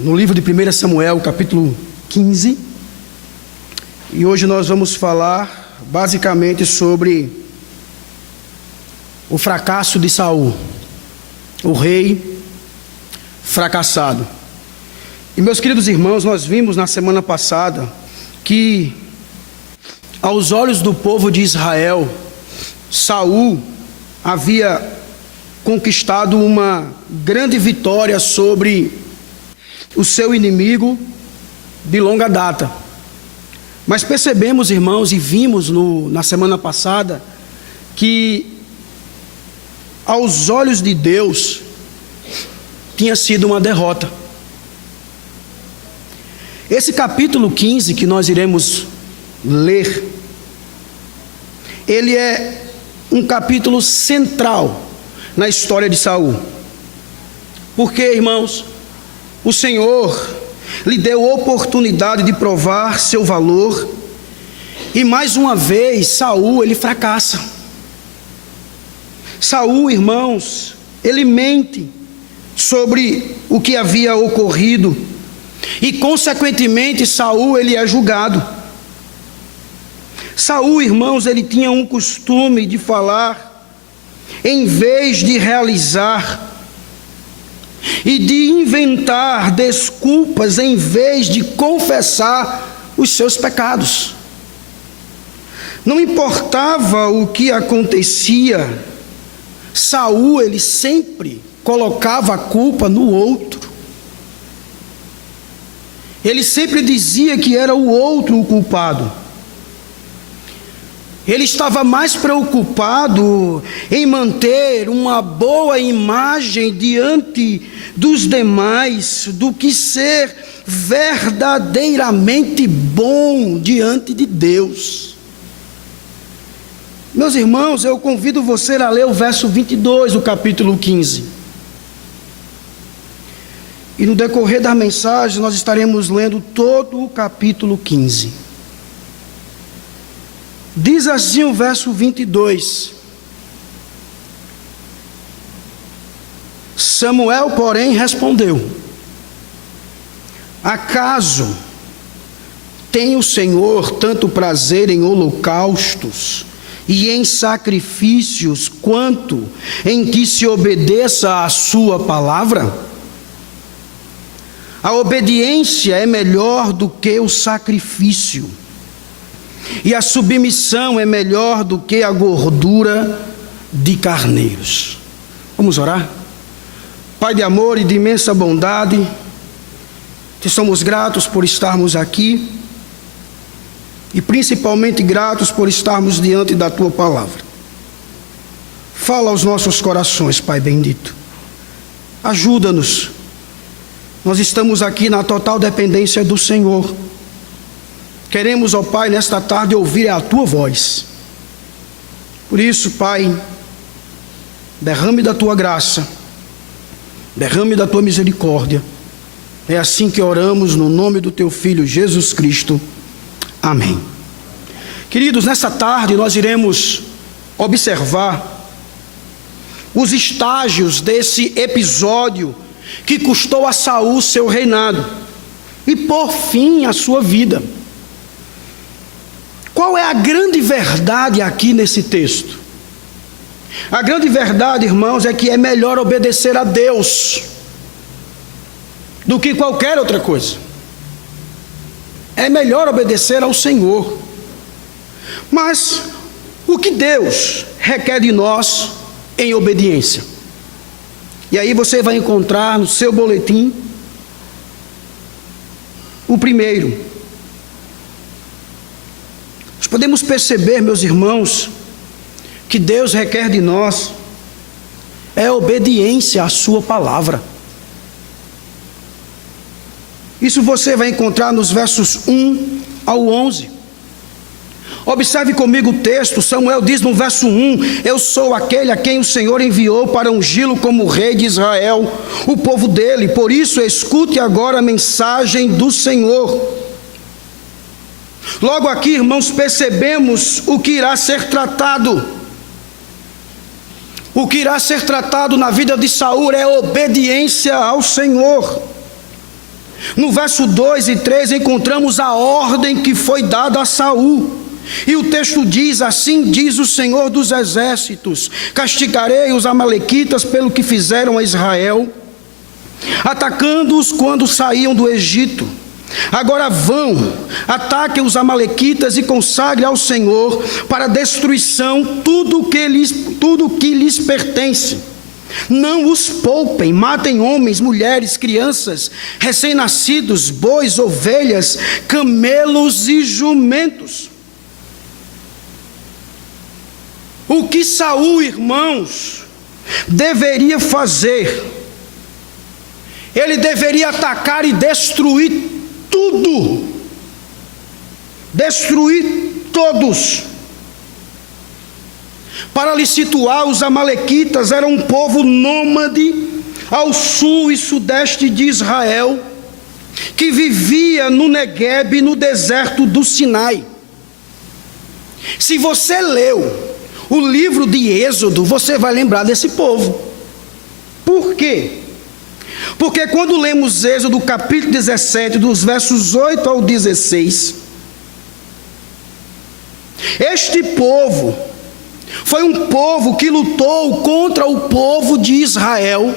no livro de 1 Samuel, capítulo 15. E hoje nós vamos falar basicamente sobre o fracasso de Saul, o rei fracassado. E meus queridos irmãos, nós vimos na semana passada que aos olhos do povo de Israel, Saul havia conquistado uma grande vitória sobre o seu inimigo de longa data. Mas percebemos, irmãos, e vimos na semana passada, que aos olhos de Deus tinha sido uma derrota. Esse capítulo 15 que nós iremos ler, ele é um capítulo central na história de Saul. Porque, irmãos, o Senhor lhe deu oportunidade de provar seu valor, e mais uma vez Saul, ele fracassa. Saul, irmãos, ele mente sobre o que havia ocorrido, e consequentemente Saul, ele é julgado. Saul, irmãos, ele tinha um costume de falar em vez de realizar, e de inventar desculpas em vez de confessar os seus pecados. Não importava o que acontecia, Saul, ele sempre colocava a culpa no outro. Ele sempre dizia que era o outro o culpado. Ele estava mais preocupado em manter uma boa imagem diante dos demais do que ser verdadeiramente bom diante de Deus. Meus irmãos, eu convido você a ler o verso 22 do capítulo 15. E no decorrer da mensagem nós estaremos lendo todo o capítulo 15. Diz assim o verso 22: Samuel, porém, respondeu: acaso tem o Senhor tanto prazer em holocaustos e em sacrifícios, quanto em que se obedeça à sua palavra? A obediência é melhor do que o sacrifício, e a submissão é melhor do que a gordura de carneiros. Vamos orar? Pai de amor e de imensa bondade, te somos gratos por estarmos aqui, e principalmente gratos por estarmos diante da tua palavra. Fala aos nossos corações, Pai bendito. Ajuda-nos. Nós estamos aqui na total dependência do Senhor. Queremos, ó Pai, nesta tarde ouvir a tua voz. Por isso, Pai, derrame da tua graça, derrame da tua misericórdia. É assim que oramos no nome do teu Filho Jesus Cristo. Amém. Queridos, nessa tarde nós iremos observar os estágios desse episódio que custou a Saul seu reinado e por fim a sua vida. Qual é a grande verdade aqui nesse texto? A grande verdade, irmãos, é que é melhor obedecer a Deus do que qualquer outra coisa. É melhor obedecer ao Senhor. Mas o que Deus requer de nós em obediência? E aí você vai encontrar no seu boletim o primeiro. Nós podemos perceber, meus irmãos, que Deus requer de nós é obediência à sua palavra. Isso você vai encontrar nos versos 1 ao 11. Observe comigo o texto. Samuel diz no verso 1: eu sou aquele a quem o Senhor enviou para ungí-lo como rei de Israel, o povo dele. Por isso escute agora a mensagem do Senhor. Logo aqui, irmãos, percebemos o que irá ser tratado. O que irá ser tratado na vida de Saul é obediência ao Senhor. No verso 2 e 3 encontramos a ordem que foi dada a Saul. E o texto diz: assim diz o Senhor dos exércitos: castigarei os amalequitas pelo que fizeram a Israel, atacando-os quando saíam do Egito. Agora vão, ataquem os amalequitas e consagrem ao Senhor para destruição tudo que lhes pertence. Não os poupem, matem homens, mulheres, crianças, recém-nascidos, bois, ovelhas, camelos e jumentos. O que Saul, irmãos, deveria fazer? Ele deveria atacar e destruir tudo, destruir todos. Para lhe situar, os amalequitas eram um povo nômade ao sul e sudeste de Israel, que vivia no Neguebe, no deserto do Sinai. Se você leu o livro de Êxodo, você vai lembrar desse povo. Por quê? Porque quando lemos Êxodo capítulo 17, dos versos 8 ao 16, este povo foi um povo que lutou contra o povo de Israel,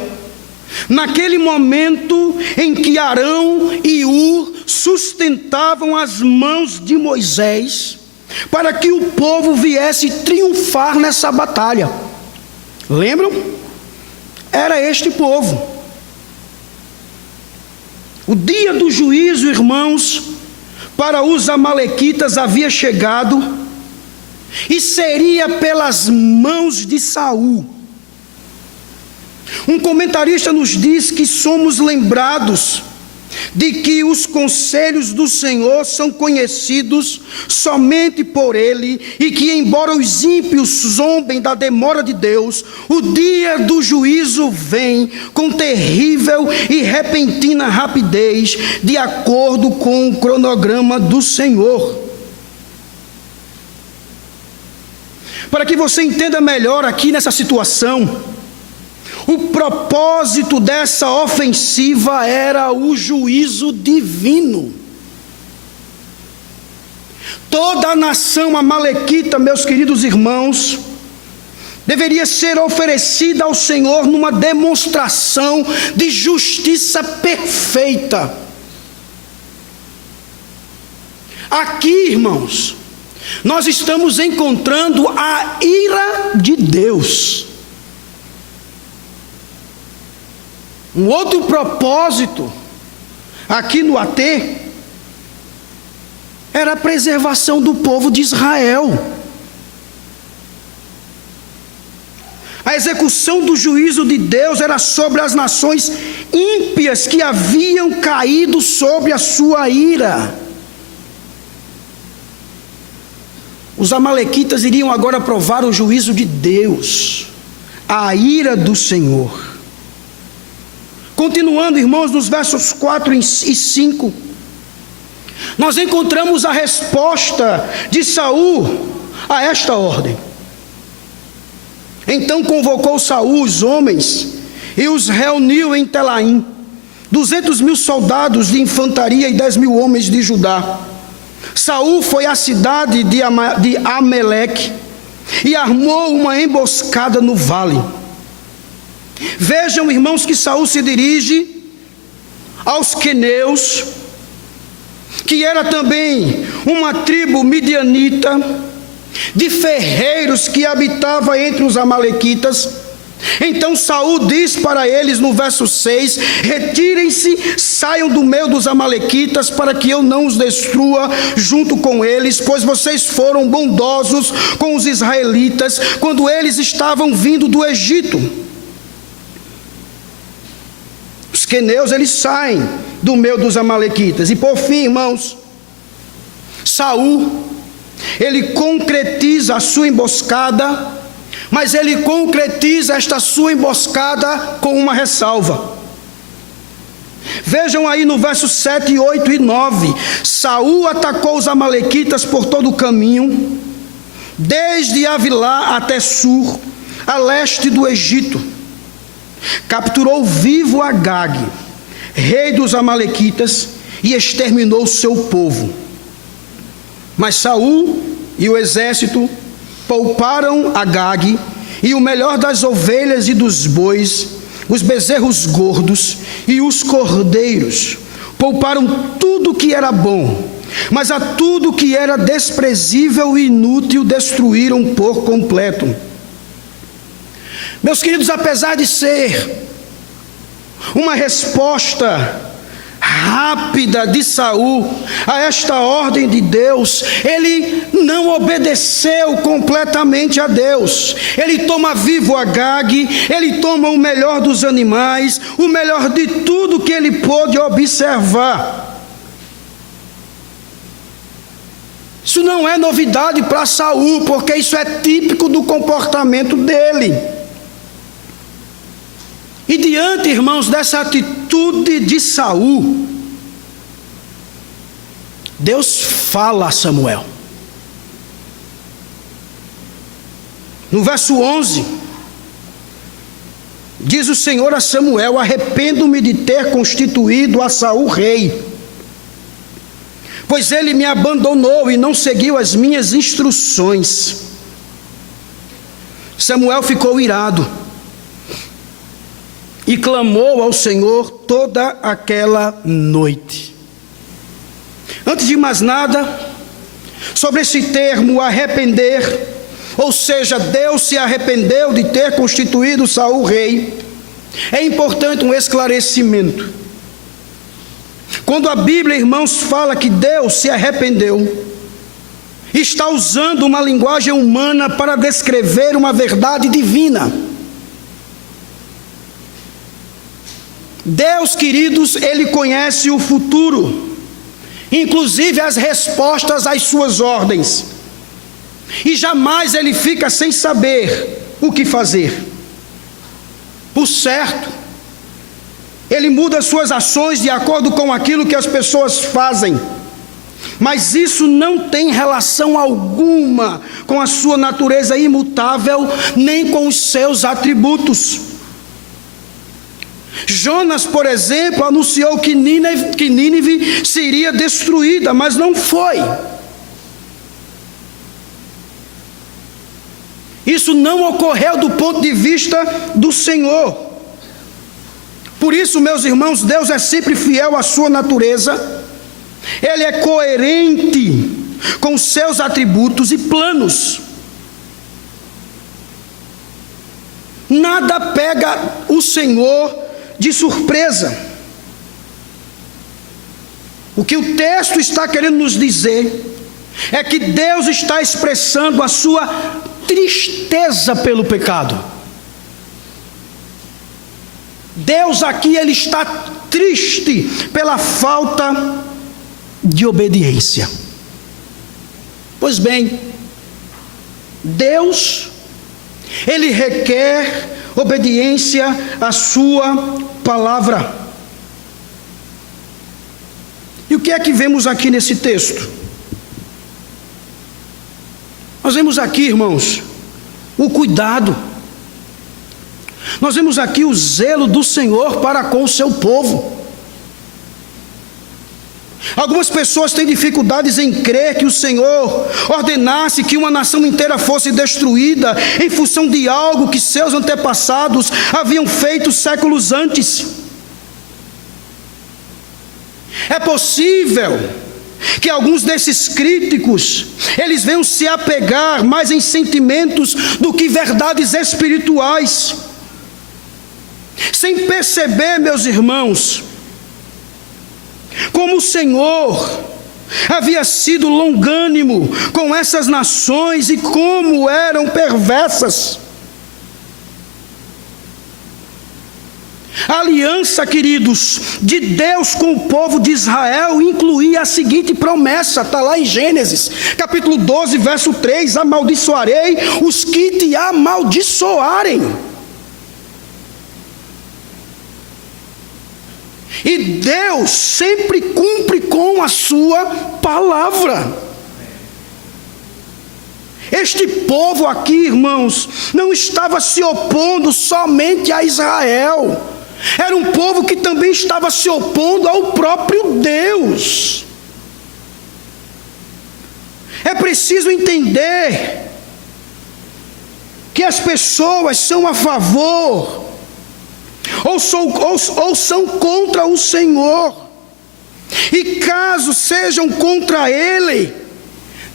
naquele momento em que Arão e Hur sustentavam as mãos de Moisés, para que o povo viesse triunfar nessa batalha. Lembram? Era este povo. O dia do juízo, irmãos, para os amalequitas havia chegado, e seria pelas mãos de Saul. Um comentarista nos diz que somos lembrados de que os conselhos do Senhor são conhecidos somente por Ele, e que, embora os ímpios zombem da demora de Deus, o dia do juízo vem com terrível e repentina rapidez, de acordo com o cronograma do Senhor. Para que você entenda melhor aqui nessa situação, o propósito dessa ofensiva era o juízo divino. Toda a nação amalequita, meus queridos irmãos, deveria ser oferecida ao Senhor numa demonstração de justiça perfeita. Aqui, irmãos, nós estamos encontrando a ira de Deus. Um outro propósito aqui no AT era a preservação do povo de Israel. A execução do juízo de Deus era sobre as nações ímpias que haviam caído sob a sua ira. Os amalequitas iriam agora provar o juízo de Deus, a ira do Senhor. Continuando, irmãos, nos versos 4 e 5, nós encontramos a resposta de Saul a esta ordem. Então convocou Saul os homens e os reuniu em Telaim, 200.000 soldados de infantaria e 10.000 homens de Judá. Saul foi à cidade de Amaleque e armou uma emboscada no vale. Vejam, irmãos, que Saul se dirige aos queneus, que era também uma tribo midianita, de ferreiros que habitava entre os amalequitas. Então Saul diz para eles no verso 6: retirem-se, saiam do meio dos amalequitas, para que eu não os destrua junto com eles, pois vocês foram bondosos com os israelitas quando eles estavam vindo do Egito. Os queneus, eles saem do meio dos amalequitas. E por fim, irmãos, Saul, ele concretiza a sua emboscada, mas ele concretiza esta sua emboscada com uma ressalva. Vejam aí no verso 7, 8 e 9. Saul atacou os amalequitas por todo o caminho, desde Avilá até Sur, a leste do Egito. Capturou vivo Agag, rei dos amalequitas, e exterminou o seu povo. Mas Saul e o exército pouparam Agag e o melhor das ovelhas e dos bois, os bezerros gordos e os cordeiros. Pouparam tudo que era bom, mas a tudo que era desprezível e inútil destruíram por completo. Meus queridos, apesar de ser uma resposta rápida de Saul a esta ordem de Deus, ele não obedeceu completamente a Deus. Ele toma vivo Agag, ele toma o melhor dos animais, o melhor de tudo que ele pôde observar. Isso não é novidade para Saul, porque isso é típico do comportamento dele. E diante, irmãos, dessa atitude de Saul, Deus fala a Samuel. No verso 11, diz o Senhor a Samuel: arrependo-me de ter constituído a Saul rei, pois ele me abandonou e não seguiu as minhas instruções. Samuel ficou irado e clamou ao Senhor toda aquela noite. Antes de mais nada, sobre esse termo arrepender, ou seja, Deus se arrependeu de ter constituído Saul rei, é importante um esclarecimento. Quando a Bíblia, irmãos, fala que Deus se arrependeu, está usando uma linguagem humana para descrever uma verdade divina. Deus, queridos, Ele conhece o futuro, inclusive as respostas às suas ordens, e jamais Ele fica sem saber o que fazer. Por certo, Ele muda suas ações de acordo com aquilo que as pessoas fazem, mas isso não tem relação alguma com a sua natureza imutável, nem com os seus atributos. Jonas, por exemplo, anunciou que Nínive seria destruída, mas não foi. Isso não ocorreu do ponto de vista do Senhor. Por isso, meus irmãos, Deus é sempre fiel à sua natureza. Ele é coerente com os seus atributos e planos. Nada pega o Senhor de surpresa. O que o texto está querendo nos dizer é que Deus está expressando a sua tristeza pelo pecado. Deus aqui, Ele está triste pela falta de obediência. Pois bem, Deus, Ele requer obediência à sua palavra. E o que é que vemos aqui nesse texto? Nós vemos aqui, irmãos, o cuidado. Nós vemos aqui o zelo do Senhor para com o seu povo. Algumas pessoas têm dificuldades em crer que o Senhor ordenasse que uma nação inteira fosse destruída em função de algo que seus antepassados haviam feito séculos antes. É possível que alguns desses críticos, eles venham se apegar mais em sentimentos do que verdades espirituais, sem perceber, meus irmãos, como o Senhor havia sido longânimo com essas nações e como eram perversas. A aliança, queridos, de Deus com o povo de Israel incluía a seguinte promessa, está lá em Gênesis, capítulo 12, verso 3, amaldiçoarei os que te amaldiçoarem. E Deus sempre cumpre com a sua palavra. Este povo aqui, irmãos, não estava se opondo somente a Israel, era um povo que também estava se opondo ao próprio Deus. É preciso entender que as pessoas são a favor ou são contra o Senhor. E caso sejam contra Ele,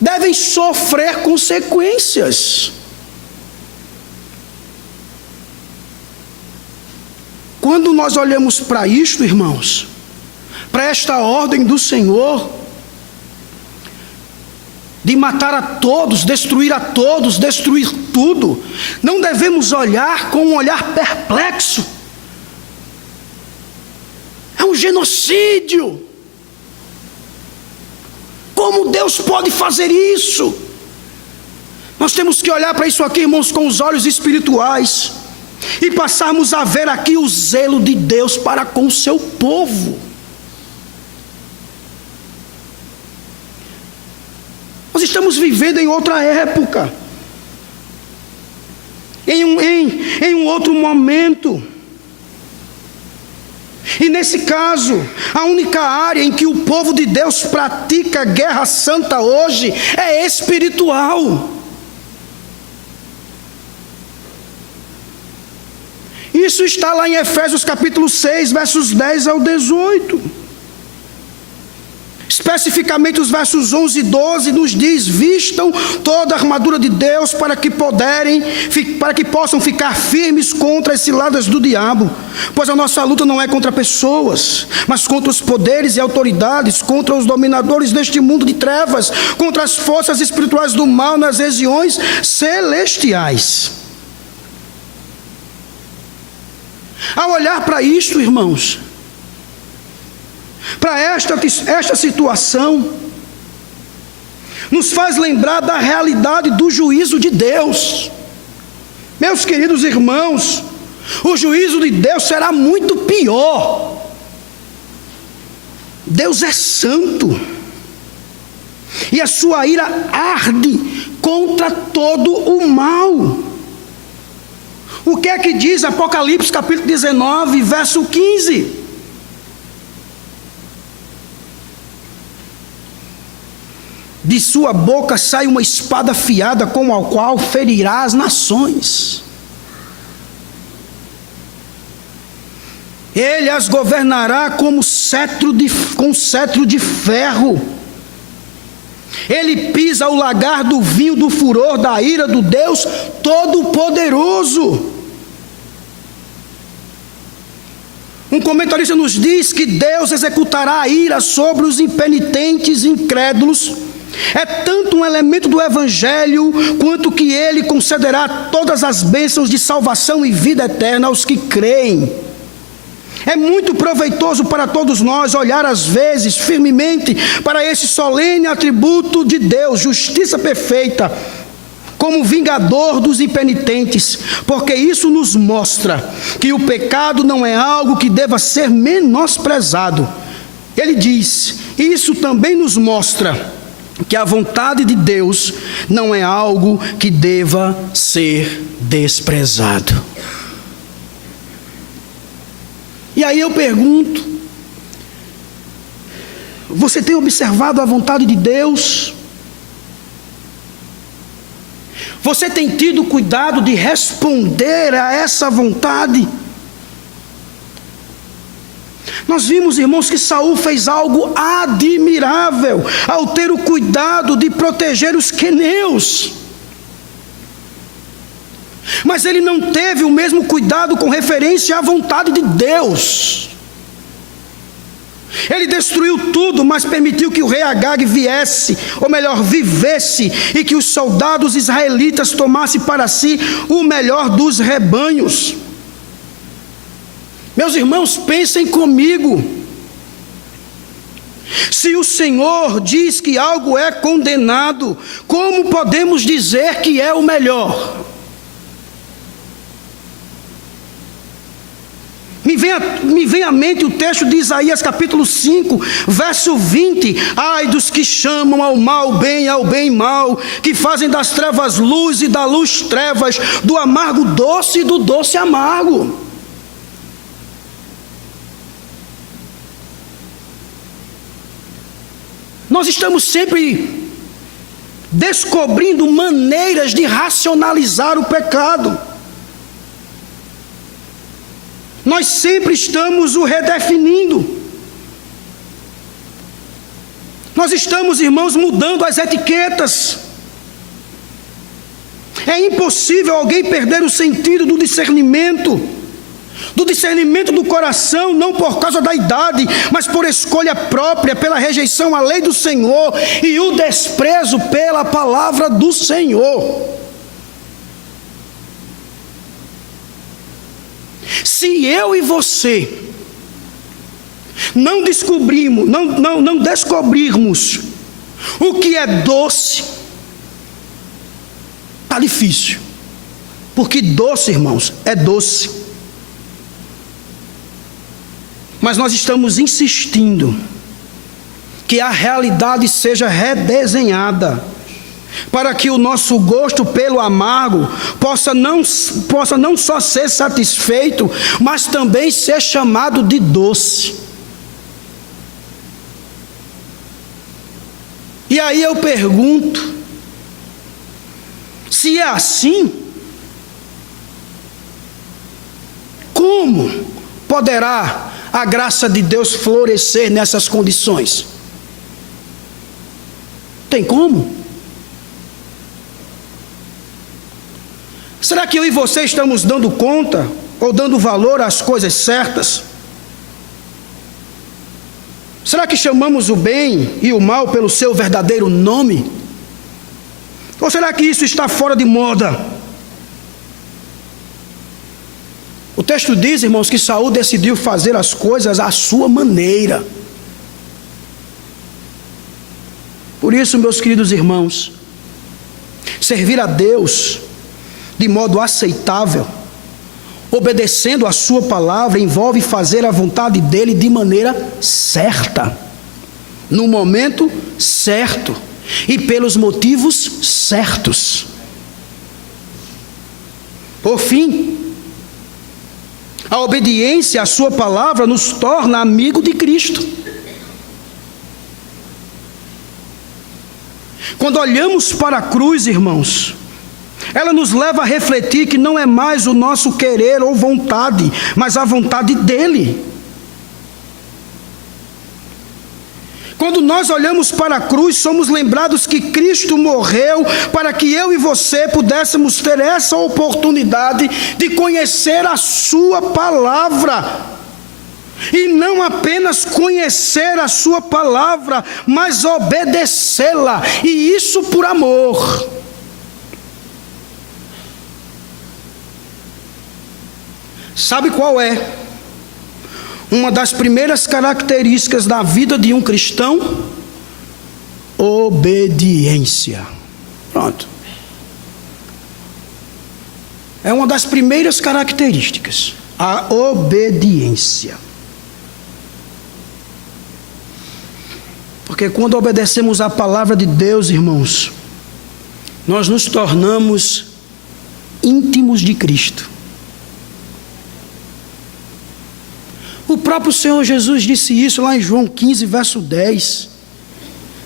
devem sofrer consequências. Quando nós olhamos para isto, irmãos, para esta ordem do Senhor, de matar a todos, destruir tudo, não devemos olhar com um olhar perplexo. É um genocídio. Como Deus pode fazer isso? Nós temos que olhar para isso aqui, irmãos, com os olhos espirituais e passarmos a ver aqui o zelo de Deus para com o seu povo. Nós estamos vivendo em outra época, em um outro momento. E nesse caso, a única área em que o povo de Deus pratica guerra santa hoje é espiritual. Isso está lá em Efésios capítulo 6, versos 10 ao 18. Especificamente os versos 11 e 12 nos diz: vistam toda a armadura de Deus para que possam ficar firmes contra as ciladas do diabo, pois a nossa luta não é contra pessoas, mas contra os poderes e autoridades, contra os dominadores deste mundo de trevas, contra as forças espirituais do mal nas regiões celestiais. Ao olhar para isto, irmãos, para esta situação, nos faz lembrar da realidade do juízo de Deus. Meus queridos irmãos, o juízo de Deus será muito pior. Deus é santo, e a sua ira arde contra todo o mal. O que é que diz Apocalipse capítulo 19, verso 15? De sua boca sai uma espada afiada, com a qual ferirá as nações. Ele as governará com cetro de ferro. Ele pisa o lagar do vinho do furor da ira do Deus Todo-Poderoso. Um comentarista nos diz que Deus executará a ira sobre os impenitentes e incrédulos. É tanto um elemento do Evangelho, quanto que Ele concederá todas as bênçãos de salvação e vida eterna aos que creem. É muito proveitoso para todos nós olhar às vezes firmemente para esse solene atributo de Deus, justiça perfeita, como vingador dos impenitentes, porque isso nos mostra que o pecado não é algo que deva ser menosprezado. Ele diz, isso também nos mostra que a vontade de Deus não é algo que deva ser desprezado. E aí eu pergunto, você tem observado a vontade de Deus? Você tem tido cuidado de responder a essa vontade? Nós vimos, irmãos, que Saul fez algo admirável ao ter o cuidado de proteger os queneus. Mas ele não teve o mesmo cuidado com referência à vontade de Deus. Ele destruiu tudo, mas permitiu que o rei Agag viesse, ou melhor, vivesse, e que os soldados israelitas tomassem para si o melhor dos rebanhos. Meus irmãos, pensem comigo. Se o Senhor diz que algo é condenado, como podemos dizer que é o melhor? Me vem à mente o texto de Isaías capítulo 5, verso 20. Ai dos que chamam ao mal bem, ao bem mal, que fazem das trevas luz e da luz trevas, do amargo doce e do doce amargo. Nós estamos sempre descobrindo maneiras de racionalizar o pecado. Nós sempre estamos o redefinindo. Nós estamos, irmãos, mudando as etiquetas. É impossível alguém perder o sentido do discernimento do coração, não por causa da idade, mas por escolha própria, pela rejeição à lei do Senhor e o desprezo pela palavra do Senhor. Se eu e você não descobrirmos o que é doce, está difícil, porque doce, irmãos, é doce. Mas nós estamos insistindo que a realidade seja redesenhada, para que o nosso gosto pelo amargo possa não só ser satisfeito, mas também ser chamado de doce. E aí eu pergunto, se é assim, como poderá a graça de Deus florescer nessas condições? Tem como? Será que eu e você estamos dando conta ou dando valor às coisas certas? Será que chamamos o bem e o mal pelo seu verdadeiro nome? Ou será que isso está fora de moda? O texto diz, irmãos, que Saul decidiu fazer as coisas à sua maneira. Por isso, meus queridos irmãos, servir a Deus de modo aceitável, obedecendo a sua palavra, envolve fazer a vontade dele de maneira certa, no momento certo e pelos motivos certos. Por fim, a obediência à sua palavra nos torna amigo de Cristo. Quando olhamos para a cruz, irmãos, ela nos leva a refletir que não é mais o nosso querer ou vontade, mas a vontade dele. Quando nós olhamos para a cruz, somos lembrados que Cristo morreu para que eu e você pudéssemos ter essa oportunidade de conhecer a sua palavra. E não apenas conhecer a sua palavra, mas obedecê-la, e isso por amor. Sabe qual é uma das primeiras características da vida de um cristão? Obediência. Pronto. É uma das primeiras características, a obediência. Porque quando obedecemos a palavra de Deus, irmãos, nós nos tornamos íntimos de Cristo. O próprio Senhor Jesus disse isso lá em João 15, verso 10.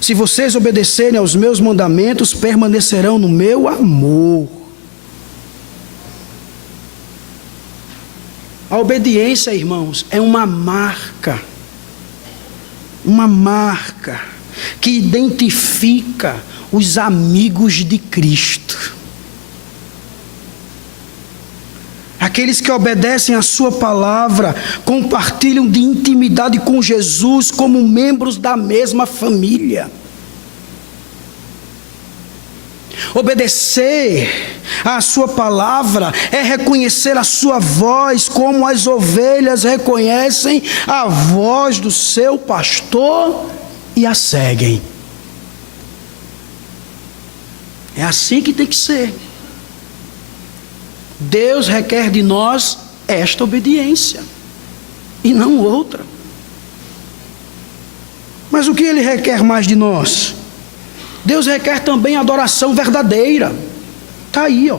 Se vocês obedecerem aos meus mandamentos, permanecerão no meu amor. A obediência, irmãos, é uma marca que identifica os amigos de Cristo. Aqueles que obedecem à sua palavra compartilham de intimidade com Jesus como membros da mesma família. Obedecer à sua palavra é reconhecer a sua voz, como as ovelhas reconhecem a voz do seu pastor e a seguem. É assim que tem que ser. Deus requer de nós esta obediência e não outra. Mas o que Ele requer mais de nós? Deus requer também adoração verdadeira. Está aí,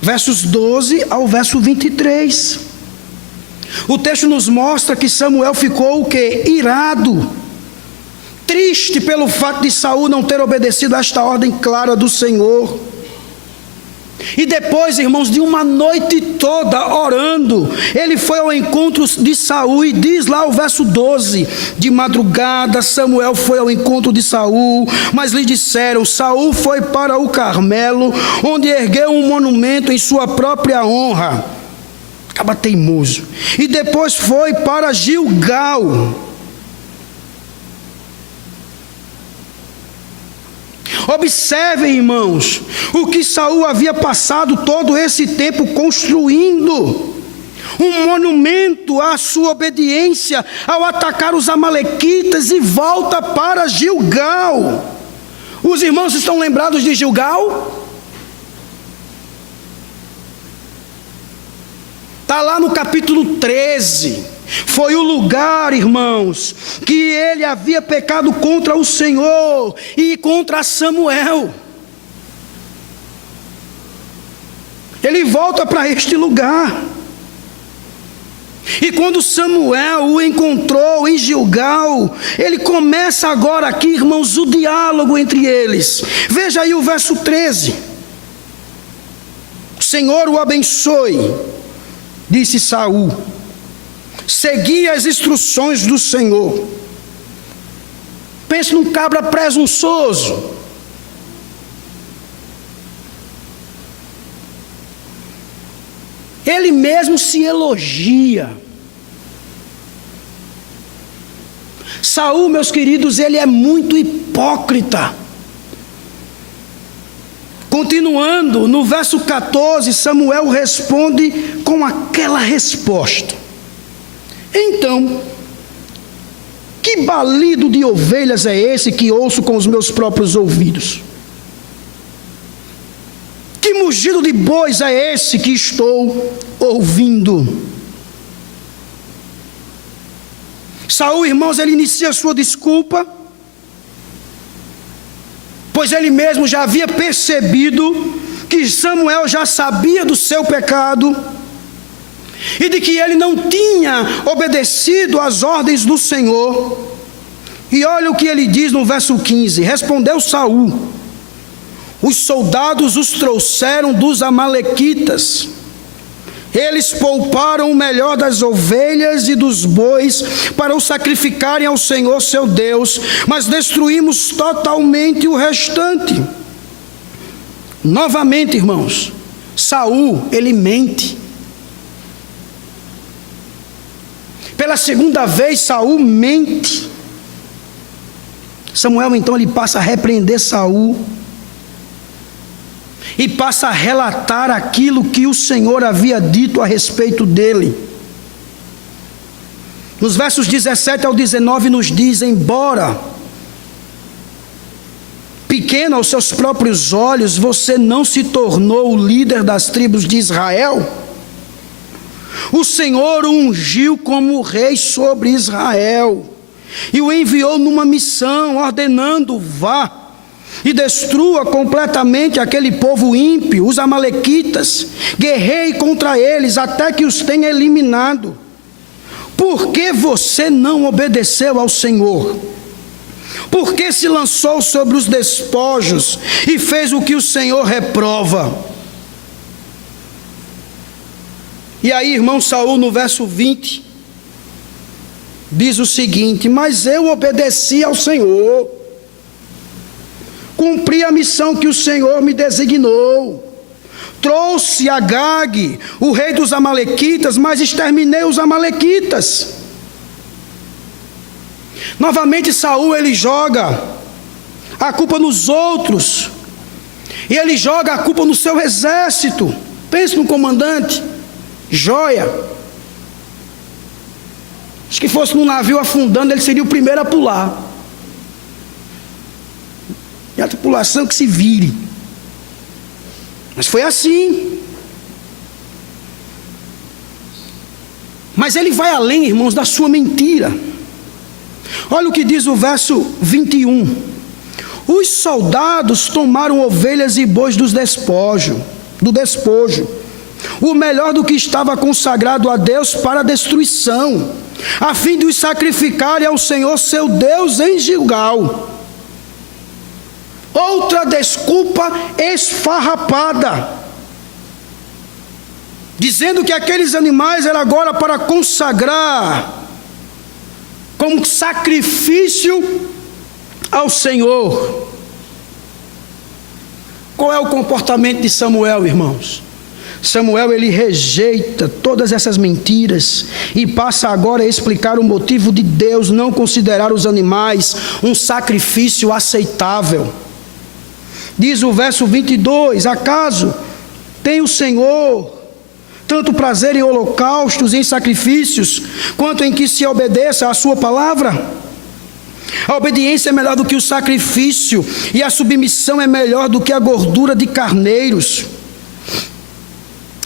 versos 12 ao verso 23. O texto nos mostra que Samuel ficou o quê? Irado, triste pelo fato de Saul não ter obedecido a esta ordem clara do Senhor. E depois, irmãos, de uma noite toda orando, ele foi ao encontro de Saul, e diz lá o verso 12: de madrugada Samuel foi ao encontro de Saul, mas lhe disseram: Saul foi para o Carmelo, onde ergueu um monumento em sua própria honra. Acaba teimoso. E depois foi para Gilgal. Observem, irmãos, o que Saul havia passado todo esse tempo construindo um monumento à sua obediência ao atacar os amalequitas, e volta para Gilgal. Os irmãos estão lembrados de Gilgal? Está lá no capítulo 13. Foi o lugar, irmãos, que ele havia pecado contra o Senhor e contra Samuel. Ele volta para este lugar. E quando Samuel o encontrou em Gilgal, ele começa agora aqui, irmãos, o diálogo entre eles. Veja aí o verso 13. O Senhor o abençoe, disse Saul. Segui as instruções do Senhor. Pense num cabra presunçoso. Ele mesmo se elogia. Saul, meus queridos, ele é muito hipócrita. Continuando, no verso 14, Samuel responde com aquela resposta. Então, que balido de ovelhas é esse que ouço com os meus próprios ouvidos? Que mugido de bois é esse que estou ouvindo? Saul, irmãos, ele inicia sua desculpa, pois ele mesmo já havia percebido que Samuel já sabia do seu pecado e de que ele não tinha obedecido às ordens do Senhor. E olha o que ele diz no verso 15: respondeu Saul: os soldados os trouxeram dos amalequitas. Eles pouparam o melhor das ovelhas e dos bois para o sacrificarem ao Senhor seu Deus, mas destruímos totalmente o restante. Novamente, irmãos, Saul, ele mente. Pela segunda vez, Saul mente. Samuel, então, ele passa a repreender Saul e passa a relatar aquilo que o Senhor havia dito a respeito dele. Nos versos 17 ao 19 nos diz: embora pequeno aos seus próprios olhos, você não se tornou o líder das tribos de Israel. O Senhor o ungiu como rei sobre Israel e o enviou numa missão, ordenando: vá e destrua completamente aquele povo ímpio, os amalequitas, guerreie contra eles até que os tenha eliminado. Por que você não obedeceu ao Senhor? Por que se lançou sobre os despojos e fez o que o Senhor reprova? E aí, irmão, Saul, no verso 20, diz o seguinte: mas eu obedeci ao Senhor, cumpri a missão que o Senhor me designou, trouxe Agag, o rei dos amalequitas, mas exterminei os amalequitas. Novamente Saul, ele joga a culpa nos outros, e ele joga a culpa no seu exército. Pense no comandante Joia. Acho que fosse num navio afundando, ele seria o primeiro a pular. E a tripulação que se vire. Mas foi assim. Mas ele vai além, irmãos, da sua mentira. Olha o que diz o verso 21. Os soldados tomaram ovelhas e bois do despojo, o melhor do que estava consagrado a Deus para a destruição. a fim de os sacrificarem ao Senhor seu Deus em Gilgal. Outra desculpa esfarrapada, dizendo que aqueles animais eram agora para consagrar como sacrifício ao Senhor. Qual é o comportamento de Samuel, irmãos? Samuel, ele rejeita todas essas mentiras e passa agora a explicar o motivo de Deus não considerar os animais um sacrifício aceitável. Diz o verso 22, acaso tem o Senhor tanto prazer em holocaustos e em sacrifícios, quanto em que se obedeça à sua palavra? A obediência é melhor do que o sacrifício, e a submissão é melhor do que a gordura de carneiros.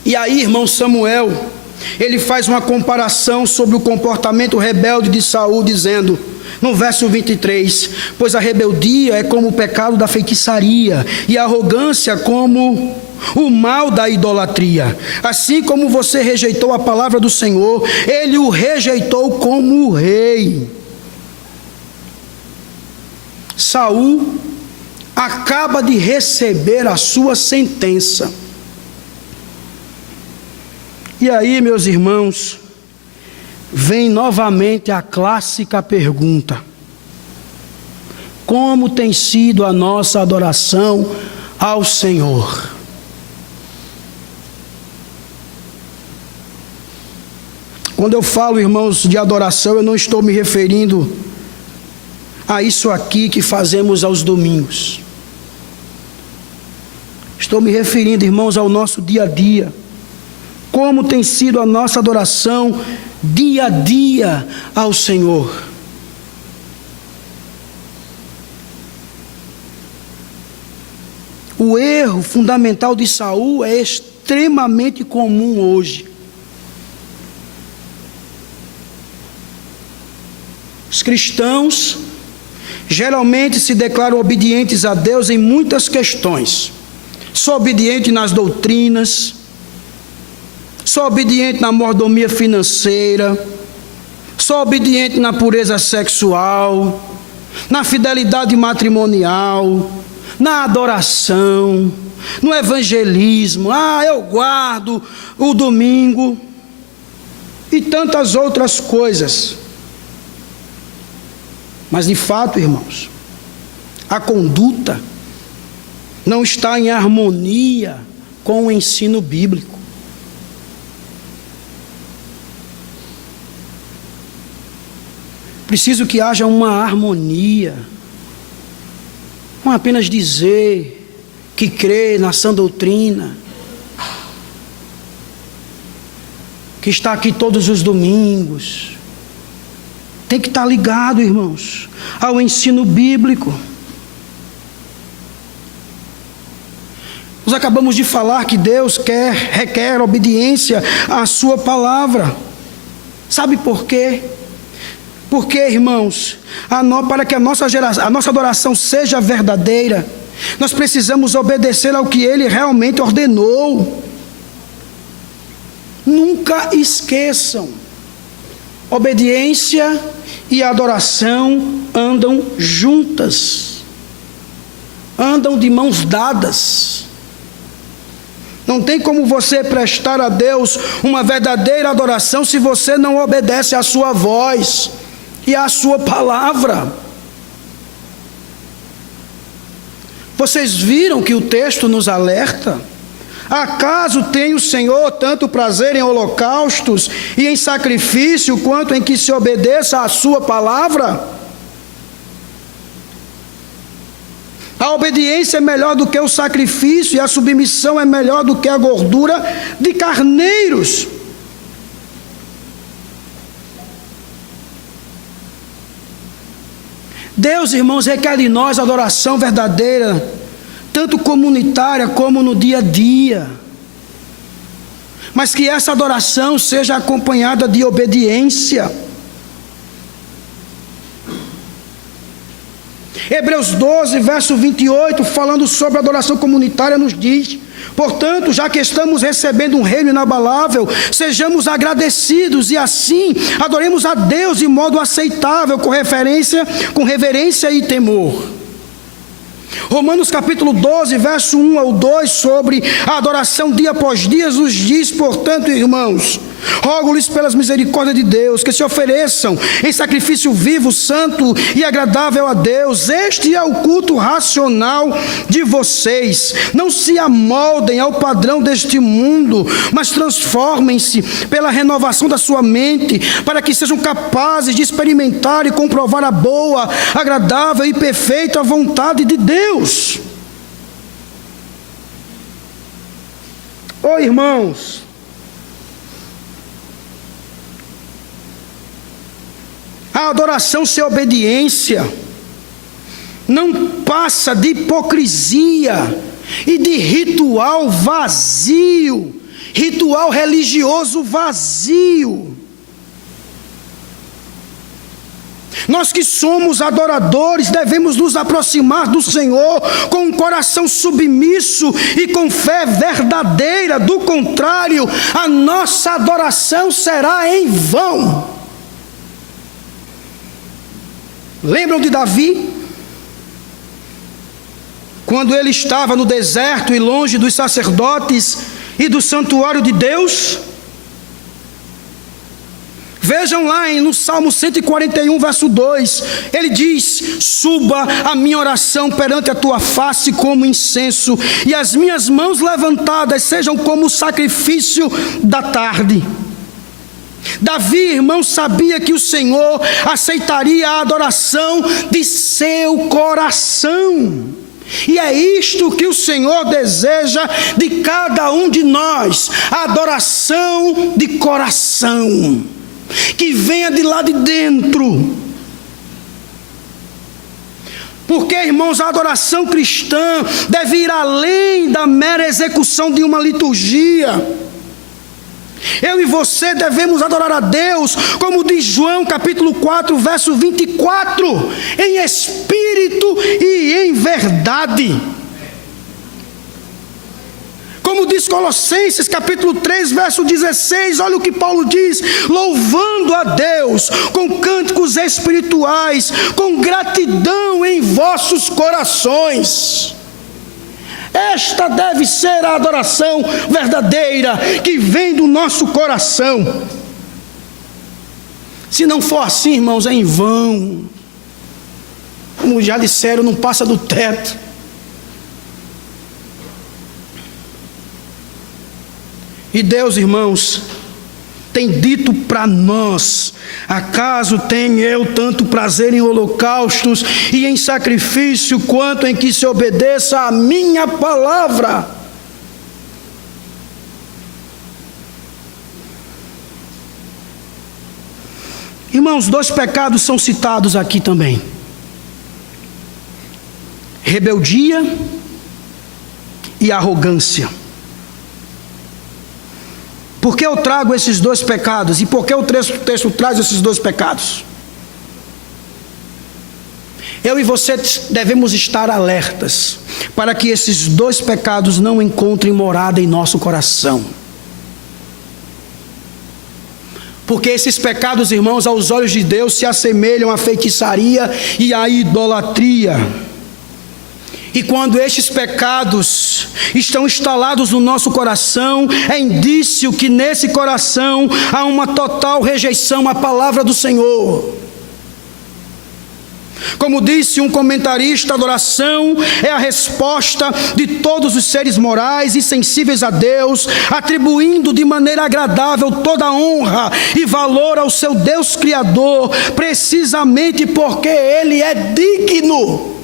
E aí, irmão Samuel, ele faz uma comparação sobre o comportamento rebelde de Saul, dizendo, no verso 23, pois a rebeldia é como o pecado da feitiçaria, e a arrogância como o mal da idolatria. Assim como você rejeitou a palavra do Senhor, ele o rejeitou como rei. Saul acaba de receber a sua sentença. E aí, meus irmãos, vem novamente a clássica pergunta: como tem sido a nossa adoração ao Senhor? Quando eu falo, irmãos, de adoração, eu não estou me referindo a isso aqui que fazemos aos domingos. Estou me referindo, irmãos, ao nosso dia a dia. Como tem sido a nossa adoração dia a dia ao Senhor? O erro fundamental de Saul é extremamente comum hoje. Os cristãos geralmente se declaram obedientes a Deus em muitas questões. Sou obediente nas doutrinas, sou obediente na mordomia financeira, sou obediente na pureza sexual, na fidelidade matrimonial, na adoração, no evangelismo. Eu guardo o domingo e tantas outras coisas. Mas de fato, irmãos, a conduta não está em harmonia com o ensino bíblico. Preciso que haja uma harmonia, não apenas dizer que crê na sã doutrina, que está aqui todos os domingos. Tem que estar ligado, irmãos, ao ensino bíblico. Nós acabamos de falar que Deus requer obediência à sua palavra. Sabe por quê? Porque, irmãos, para que a nossa adoração seja verdadeira, nós precisamos obedecer ao que Ele realmente ordenou. Nunca esqueçam, obediência e adoração andam juntas, andam de mãos dadas. Não tem como você prestar a Deus uma verdadeira adoração se você não obedece à sua voz e à sua palavra. Vocês viram que o texto nos alerta? Acaso tem o Senhor tanto prazer em holocaustos e em sacrifício, quanto em que se obedeça à sua palavra? A obediência é melhor do que o sacrifício, e a submissão é melhor do que a gordura de carneiros. Deus, irmãos, requer de nós adoração verdadeira, tanto comunitária como no dia a dia, mas que essa adoração seja acompanhada de obediência. Hebreus 12, verso 28, falando sobre a adoração comunitária, nos diz: Portanto, já que estamos recebendo um reino inabalável, sejamos agradecidos e assim adoremos a Deus de modo aceitável, com reverência e temor. Romanos capítulo 12, verso 1 ao 2, sobre a adoração dia após dia, nos diz: portanto, irmãos, rogo-lhes pelas misericórdias de Deus, que se ofereçam em sacrifício vivo, santo e agradável a Deus. Este é o culto racional de vocês. Não se amoldem ao padrão deste mundo, mas transformem-se pela renovação da sua mente, para que sejam capazes de experimentar e comprovar a boa, agradável e perfeita vontade de Deus. Irmãos, a adoração sem obediência não passa de hipocrisia e de ritual vazio, ritual religioso vazio. Nós que somos adoradores devemos nos aproximar do Senhor com um coração submisso e com fé verdadeira. Do contrário, a nossa adoração será em vão. Lembram de Davi? Quando ele estava no deserto e longe dos sacerdotes e do santuário de Deus? Vejam lá no Salmo 141, verso 2, ele diz: suba a minha oração perante a tua face como incenso, e as minhas mãos levantadas sejam como o sacrifício da tarde. Davi, irmão, sabia que o Senhor aceitaria a adoração de seu coração. E é isto que o Senhor deseja de cada um de nós: a adoração de coração, que venha de lá de dentro. Porque, irmãos, a adoração cristã deve ir além da mera execução de uma liturgia. Eu e você devemos adorar a Deus, como diz João capítulo 4, verso 24, em espírito e em verdade. Como diz Colossenses capítulo 3, verso 16, olha o que Paulo diz: louvando a Deus com cânticos espirituais, com gratidão em vossos corações. Esta deve ser a adoração verdadeira que vem do nosso coração. Se não for assim, irmãos, é em vão. Como já disseram, não passa do teto. E Deus, irmãos, tem dito para nós: acaso tenho eu tanto prazer em holocaustos e em sacrifício, quanto em que se obedeça a minha palavra? Irmãos, 2 pecados são citados aqui também: rebeldia e arrogância. Por que eu trago esses 2 pecados? E por que o texto traz esses 2 pecados? Eu e você devemos estar alertas para que esses 2 pecados não encontrem morada em nosso coração. Porque esses pecados, irmãos, aos olhos de Deus se assemelham à feitiçaria e à idolatria. E quando estes pecados estão instalados no nosso coração, é indício que nesse coração há uma total rejeição à palavra do Senhor. Como disse um comentarista, a adoração é a resposta de todos os seres morais e sensíveis a Deus, atribuindo de maneira agradável toda a honra e valor ao seu Deus Criador, precisamente porque Ele é digno.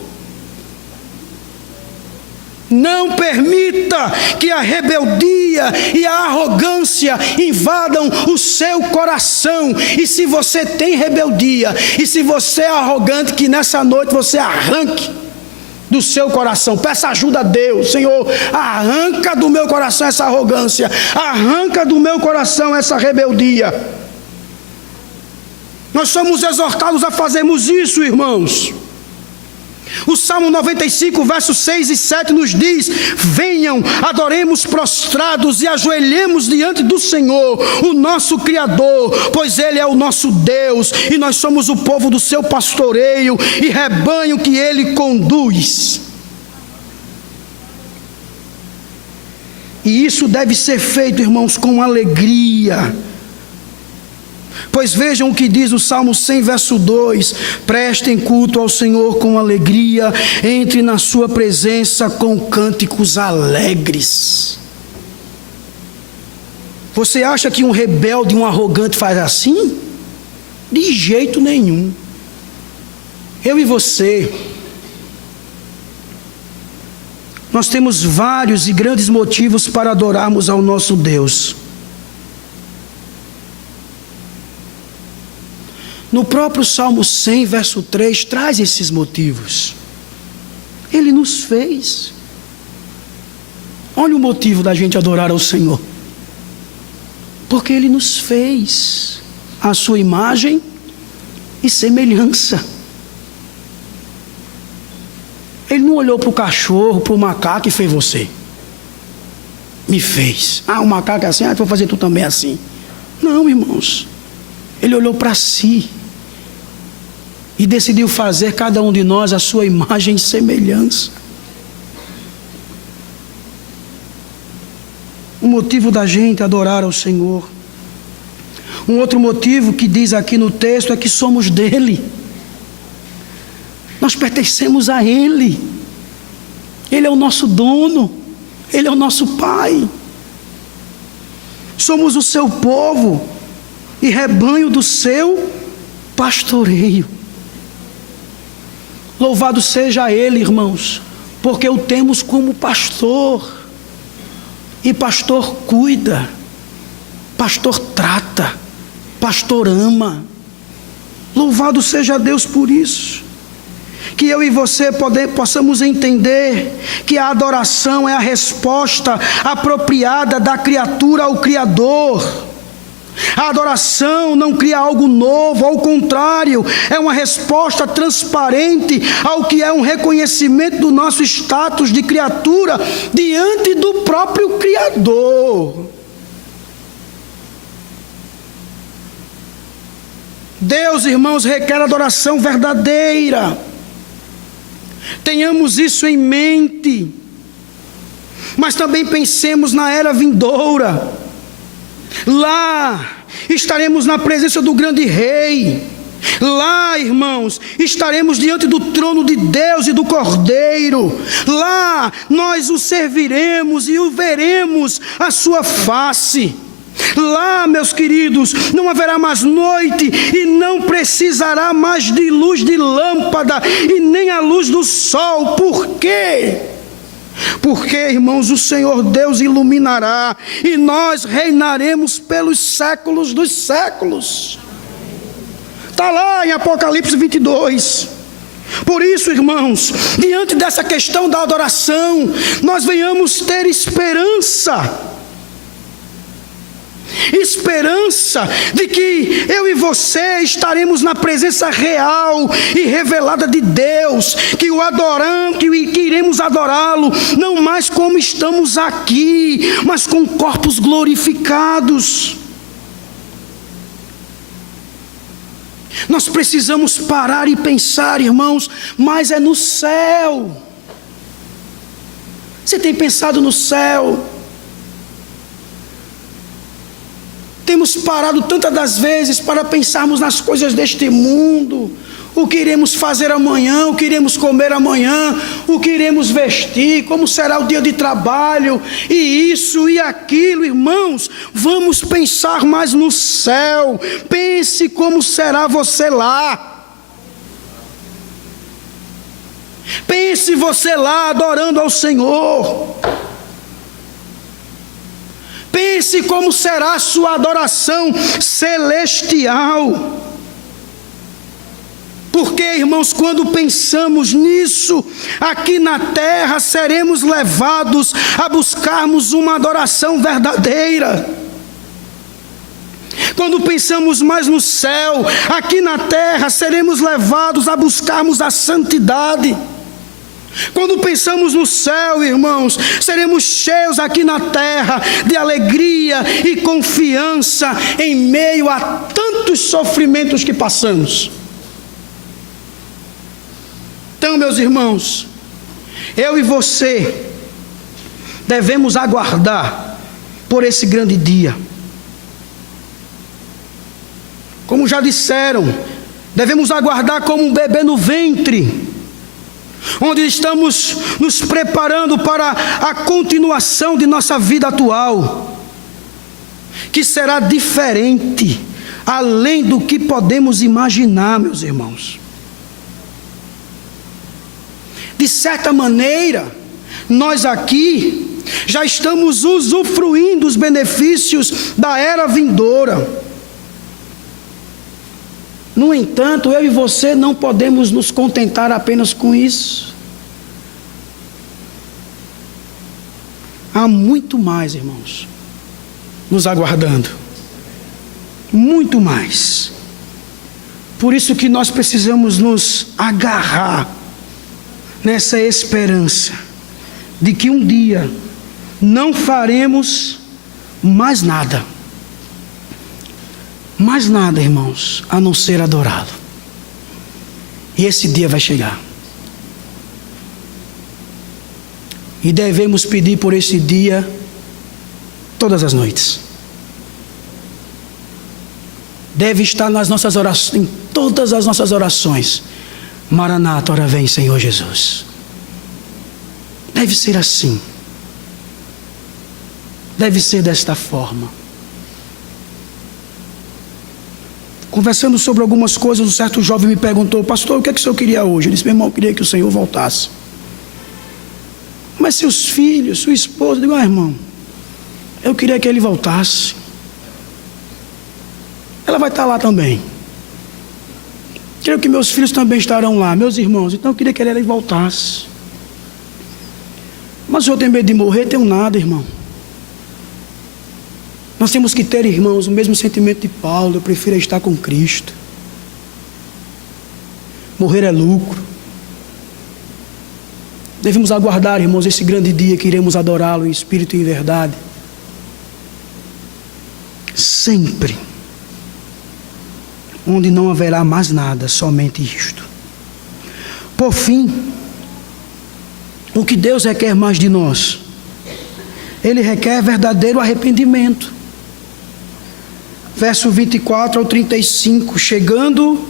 Não permita que a rebeldia e a arrogância invadam o seu coração. E se você tem rebeldia, e se você é arrogante, que nessa noite você arranque do seu coração. Peça ajuda a Deus: Senhor, arranca do meu coração essa arrogância, arranca do meu coração essa rebeldia. Nós somos exortados a fazermos isso, irmãos. O Salmo 95, versos 6 e 7 nos diz: venham, adoremos prostrados e ajoelhemos diante do Senhor, o nosso Criador, pois Ele é o nosso Deus, e nós somos o povo do seu pastoreio e rebanho que Ele conduz. E isso deve ser feito, irmãos, com alegria. Pois vejam o que diz o Salmo 100, verso 2: prestem culto ao Senhor com alegria, entre na sua presença com cânticos alegres. Você acha que um rebelde, um arrogante faz assim? De jeito nenhum. Eu e você, nós temos vários e grandes motivos para adorarmos ao nosso Deus. No próprio Salmo 100, verso 3, traz esses motivos. Ele nos fez. Olha o motivo da gente adorar ao Senhor. Porque Ele nos fez a sua imagem e semelhança. Ele não olhou para o cachorro, para o macaco e fez você. Me fez. O macaco é assim, vou fazer tu também assim. Não, irmãos. Ele olhou para si e decidiu fazer cada um de nós a sua imagem e semelhança. O motivo da gente adorar ao Senhor. Um outro motivo que diz aqui no texto é que somos dele. Nós pertencemos a Ele. Ele é o nosso dono. Ele é o nosso Pai. Somos o seu povo e rebanho do seu pastoreio. Louvado seja Ele, irmãos, porque o temos como pastor. E pastor cuida, pastor trata, pastor ama. Louvado seja Deus por isso. Que eu e você possamos entender que a adoração é a resposta apropriada da criatura ao Criador. A adoração não cria algo novo, ao contrário, é uma resposta transparente ao que é um reconhecimento do nosso status de criatura diante do próprio Criador. Deus, irmãos, requer adoração verdadeira. Tenhamos isso em mente, mas também pensemos na era vindoura. Lá estaremos na presença do grande Rei. Lá, irmãos, estaremos diante do trono de Deus e do Cordeiro. Lá nós o serviremos e o veremos a sua face. Lá, meus queridos, não haverá mais noite e não precisará mais de luz de lâmpada e nem a luz do sol. Por quê? Porque, irmãos, o Senhor Deus iluminará e nós reinaremos pelos séculos dos séculos. Está lá em Apocalipse 22. Por isso, irmãos, diante dessa questão da adoração, nós venhamos ter esperança. Esperança de que eu e você estaremos na presença real e revelada de Deus, que o adoramos, que iremos adorá-lo, não mais como estamos aqui, mas com corpos glorificados. Nós precisamos parar e pensar, irmãos, mas é no céu. Você tem pensado no céu? Temos parado tantas das vezes para pensarmos nas coisas deste mundo. O que iremos fazer amanhã, o que iremos comer amanhã, o que iremos vestir, como será o dia de trabalho, e isso e aquilo, irmãos. Vamos pensar mais no céu. Pense como será você lá. Pense você lá adorando ao Senhor. Pense como será a sua adoração celestial. Porque, irmãos, quando pensamos nisso, aqui na terra seremos levados a buscarmos uma adoração verdadeira. Quando pensamos mais no céu, aqui na terra seremos levados a buscarmos a santidade. Quando pensamos no céu, irmãos, seremos cheios aqui na terra de alegria e confiança em meio a tantos sofrimentos que passamos. Então, meus irmãos, eu e você devemos aguardar por esse grande dia. Como já disseram, devemos aguardar como um bebê no ventre, onde estamos nos preparando para a continuação de nossa vida atual, que será diferente, além do que podemos imaginar, meus irmãos. De certa maneira, nós aqui já estamos usufruindo os benefícios da era vindoura. No entanto, eu e você não podemos nos contentar apenas com isso. Há muito mais, irmãos, nos aguardando. Muito mais. Por isso que nós precisamos nos agarrar nessa esperança de que um dia não faremos mais nada. Mais nada, irmãos, a não ser adorá-lo. E esse dia vai chegar. E devemos pedir por esse dia todas as noites. Deve estar nas nossas orações, em todas as nossas orações. Maranata, ora vem, Senhor Jesus. Deve ser assim. Deve ser desta forma. Conversando sobre algumas coisas, um certo jovem me perguntou: pastor, o que é que o senhor queria hoje? Eu disse: meu irmão, eu queria que o Senhor voltasse. Mas seus filhos, sua esposa? Eu digo: irmão, eu queria que ele voltasse. Ela vai estar lá também. Creio que meus filhos também estarão lá, meus irmãos. Então eu queria que ele voltasse. Mas o senhor tem medo de morrer? Tenho nada, irmão. Nós temos que ter, irmãos, o mesmo sentimento de Paulo: eu prefiro estar com Cristo. Morrer é lucro. Devemos aguardar, irmãos, esse grande dia que iremos adorá-lo em espírito e em verdade. Sempre. Onde não haverá mais nada, somente isto. Por fim, o que Deus requer mais de nós? Ele requer verdadeiro arrependimento. Verso 24 ao 35, chegando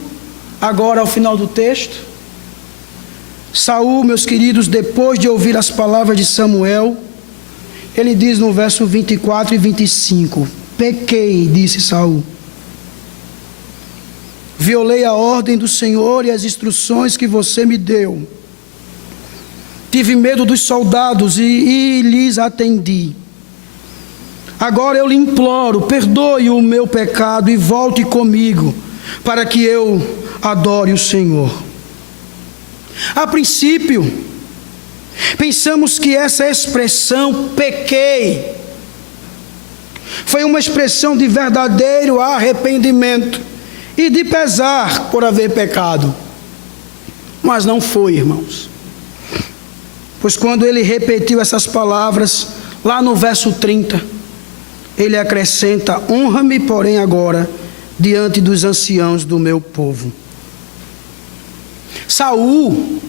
agora ao final do texto, Saul, meus queridos, depois de ouvir as palavras de Samuel, ele diz no verso 24 e 25, pequei, disse Saul, violei a ordem do Senhor e as instruções que você me deu, tive medo dos soldados e lhes atendi. Agora eu lhe imploro, perdoe o meu pecado e volte comigo, para que eu adore o Senhor. A princípio, pensamos que essa expressão, pequei, foi uma expressão de verdadeiro arrependimento e de pesar por haver pecado. Mas não foi, irmãos. Pois quando ele repetiu essas palavras, lá no verso 30, ele acrescenta: honra-me, porém, agora, diante dos anciãos do meu povo. Saul,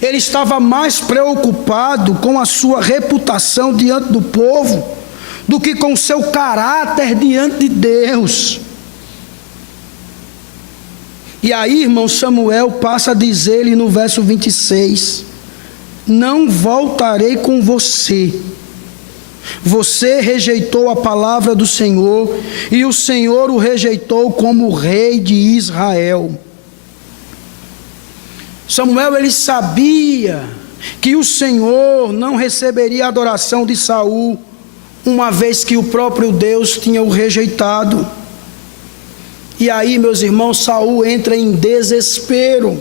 ele estava mais preocupado com a sua reputação diante do povo, do que com seu caráter diante de Deus. E aí, irmão, Samuel passa a dizer-lhe no verso 26, não voltarei com você. Você rejeitou a palavra do Senhor, e o Senhor o rejeitou como rei de Israel. Samuel, ele sabia que o Senhor não receberia a adoração de Saul, uma vez que o próprio Deus tinha o rejeitado. E aí, meus irmãos, Saul entra em desespero,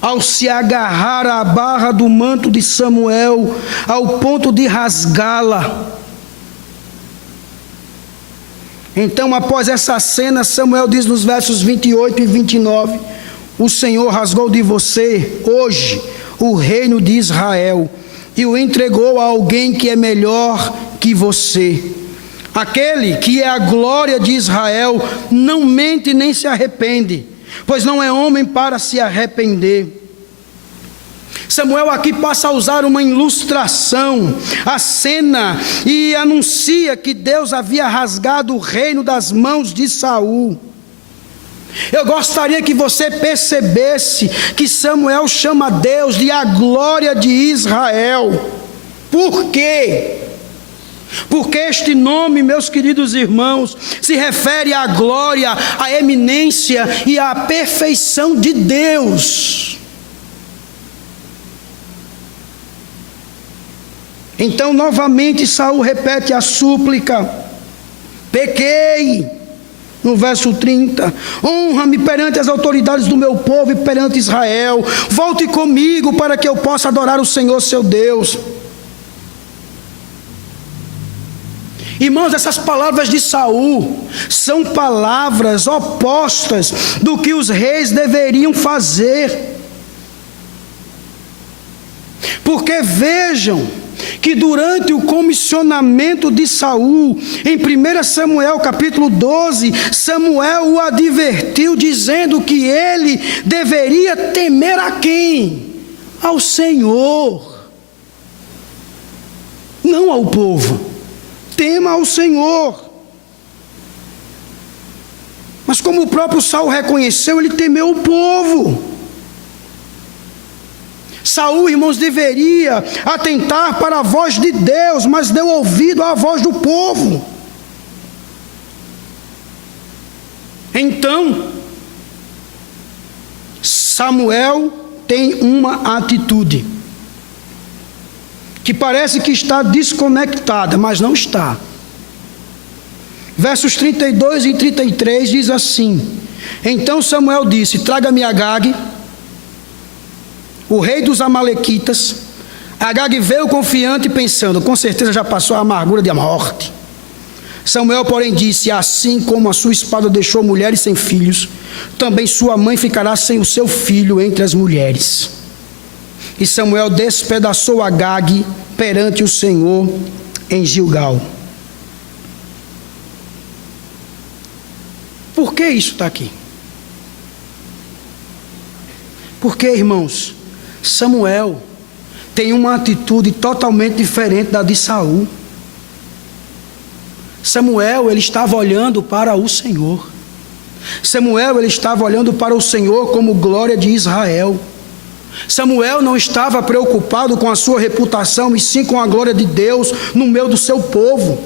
ao se agarrar à barra do manto de Samuel, ao ponto de rasgá-la. Então, após essa cena, Samuel diz nos versos 28 e 29, o Senhor rasgou de você hoje o reino de Israel e o entregou a alguém que é melhor que você. Aquele que é a glória de Israel não mente nem se arrepende, pois não é homem para se arrepender. Samuel aqui passa a usar uma ilustração, a cena, e anuncia que Deus havia rasgado o reino das mãos de Saul. Eu gostaria que você percebesse que Samuel chama Deus de a glória de Israel. Por quê? Porque este nome, meus queridos irmãos, se refere à glória, à eminência e à perfeição de Deus. Então, novamente, Saul repete a súplica: pequei, no verso 30, honra-me perante as autoridades do meu povo e perante Israel, volte comigo para que eu possa adorar o Senhor seu Deus. Irmãos, essas palavras de Saul são palavras opostas do que os reis deveriam fazer. Porque vejam que durante o comissionamento de Saul, em 1 Samuel capítulo 12, Samuel o advertiu dizendo que ele deveria temer a quem? Ao Senhor, não ao povo. Tema ao Senhor. Mas como o próprio Saul reconheceu, ele temeu o povo. Saul, irmãos, deveria atentar para a voz de Deus, mas deu ouvido à voz do povo. Então, Samuel tem uma atitude que parece que está desconectada, mas não está. Versos 32 e 33 diz assim: então Samuel disse: traga-me Agag, o rei dos amalequitas. Agag veio confiante, pensando: com certeza já passou a amargura de morte. Samuel, porém, disse: assim como a sua espada deixou mulheres sem filhos, também sua mãe ficará sem o seu filho entre as mulheres. E Samuel despedaçou Agag perante o Senhor em Gilgal. Por que isso está aqui? Porque, irmãos, Samuel tem uma atitude totalmente diferente da de Saul. Samuel, ele estava olhando para o Senhor. Samuel, ele estava olhando para o Senhor como glória de Israel. Samuel não estava preocupado com a sua reputação, e sim com a glória de Deus no meio do seu povo,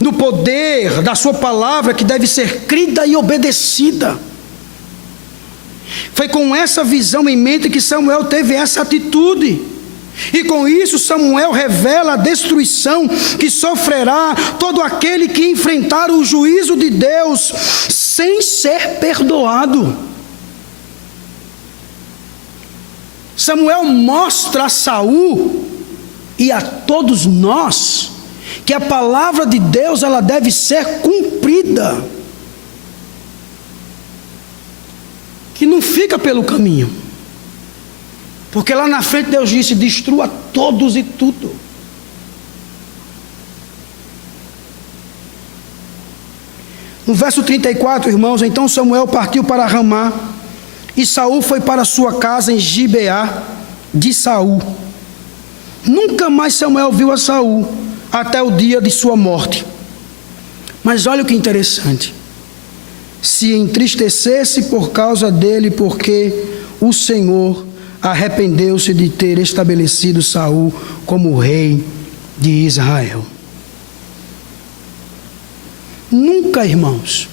no poder da sua palavra que deve ser crida e obedecida. Foi com essa visão em mente que Samuel teve essa atitude, e com isso Samuel revela a destruição que sofrerá todo aquele que enfrentar o juízo de Deus sem ser perdoado. Samuel mostra a Saul e a todos nós que a palavra de Deus, ela deve ser cumprida, que não fica pelo caminho, porque lá na frente Deus disse: destrua todos e tudo. No verso 34, irmãos, então Samuel partiu para Ramá, e Saul foi para sua casa em Gibeá de Saul. Nunca mais Samuel viu a Saul até o dia de sua morte. Mas olha o que interessante: se entristecesse por causa dele, porque o Senhor arrependeu-se de ter estabelecido Saul como rei de Israel. Nunca, irmãos,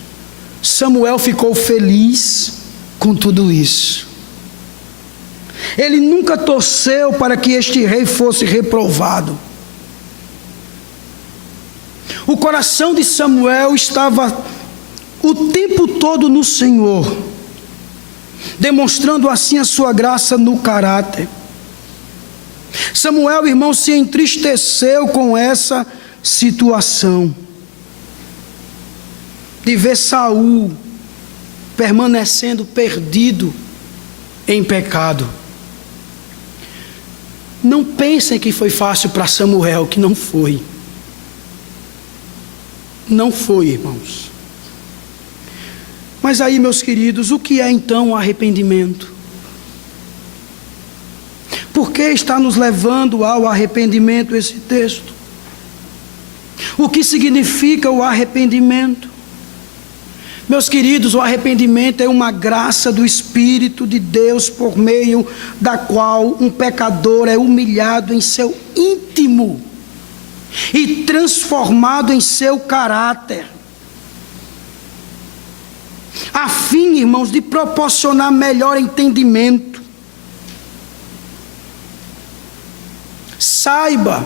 Samuel ficou feliz com tudo isso. Ele nunca torceu para que este rei fosse reprovado. O coração de Samuel estava o tempo todo no Senhor, demonstrando assim a sua graça no caráter. Samuel, irmão, se entristeceu com essa situação de ver Saul permanecendo perdido em pecado. Não pensem que foi fácil para Samuel, que não foi. Não foi, irmãos. Mas aí, meus queridos, o que é então o arrependimento? Por que está nos levando ao arrependimento esse texto? O que significa o arrependimento? Meus queridos, o arrependimento é uma graça do Espírito de Deus por meio da qual um pecador é humilhado em seu íntimo e transformado em seu caráter, a fim, irmãos, de proporcionar melhor entendimento. Saiba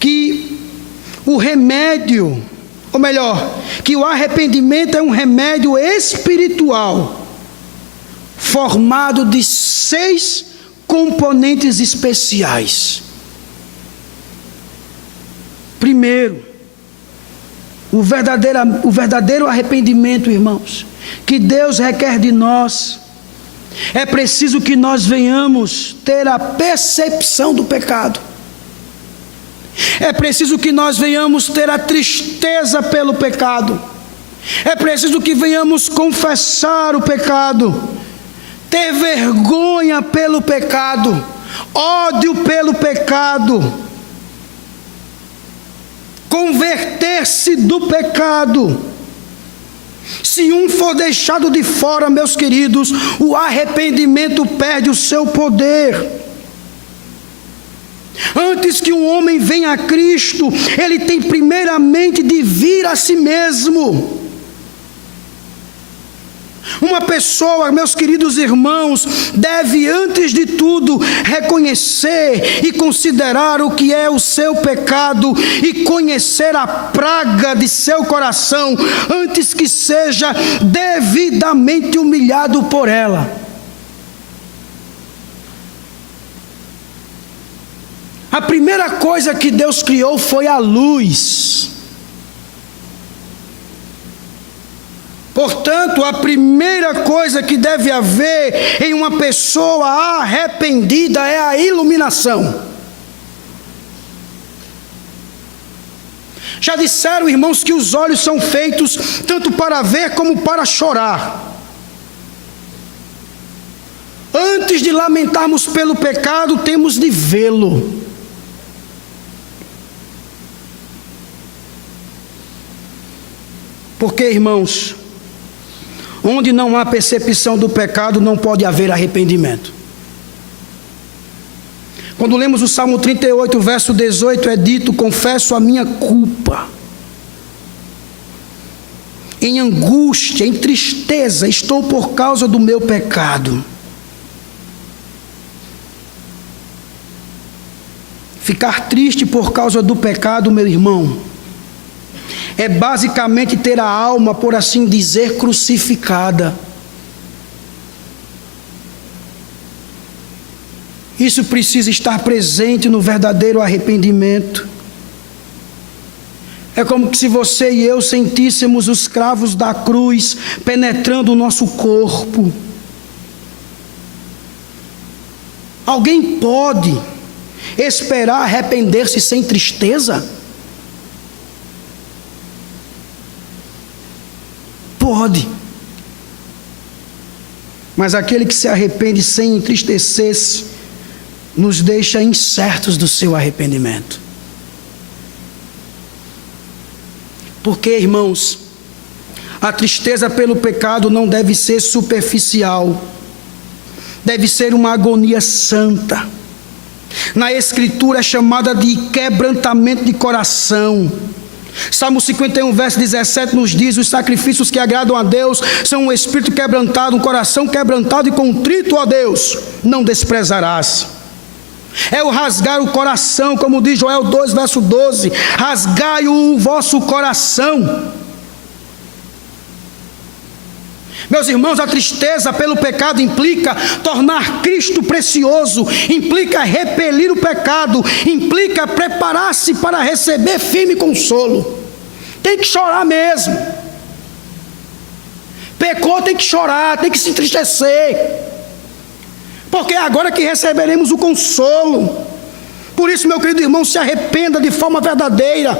que o remédio, ou melhor, que o arrependimento é um remédio espiritual, formado de 6 componentes especiais. Primeiro, o verdadeiro arrependimento, irmãos, que Deus requer de nós, é preciso que nós venhamos ter a percepção do pecado. É preciso que nós venhamos ter a tristeza pelo pecado. É preciso que venhamos confessar o pecado, ter vergonha pelo pecado, ódio pelo pecado, converter-se do pecado. Se um for deixado de fora, meus queridos, o arrependimento perde o seu poder. Antes que um homem venha a Cristo, ele tem primeiramente de vir a si mesmo. Uma pessoa, meus queridos irmãos, deve antes de tudo reconhecer e considerar o que é o seu pecado e conhecer a praga de seu coração antes que seja devidamente humilhado por ela. A primeira coisa que Deus criou foi a luz. Portanto, a primeira coisa que deve haver em uma pessoa arrependida é a iluminação. Já disseram, irmãos, que os olhos são feitos tanto para ver como para chorar. Antes de lamentarmos pelo pecado, temos de vê-lo. Porque, irmãos, onde não há percepção do pecado, não pode haver arrependimento. Quando lemos o Salmo 38, verso 18, é dito: confesso a minha culpa. Em angústia, em tristeza, estou por causa do meu pecado. Ficar triste por causa do pecado, meu irmão, é basicamente ter a alma, por assim dizer, crucificada. Isso precisa estar presente no verdadeiro arrependimento. É como se você e eu sentíssemos os cravos da cruz penetrando o nosso corpo. Alguém pode esperar arrepender-se sem tristeza? Pode. Mas aquele que se arrepende sem entristecer-se, nos deixa incertos do seu arrependimento. Porque, irmãos, a tristeza pelo pecado não deve ser superficial, deve ser uma agonia santa. Na Escritura é chamada de quebrantamento de coração. Salmo 51, verso 17 nos diz: os sacrifícios que agradam a Deus são um espírito quebrantado, um coração quebrantado e contrito a Deus não desprezarás. É o rasgar o coração, como diz Joel 2, verso 12: rasgai o vosso coração. Meus irmãos, a tristeza pelo pecado implica tornar Cristo precioso, implica repelir o pecado, implica preparar-se para receber firme consolo. Tem que chorar mesmo. Pecou, tem que chorar, tem que se entristecer, porque é agora que receberemos o consolo. Por isso, meu querido irmão, se arrependa de forma verdadeira.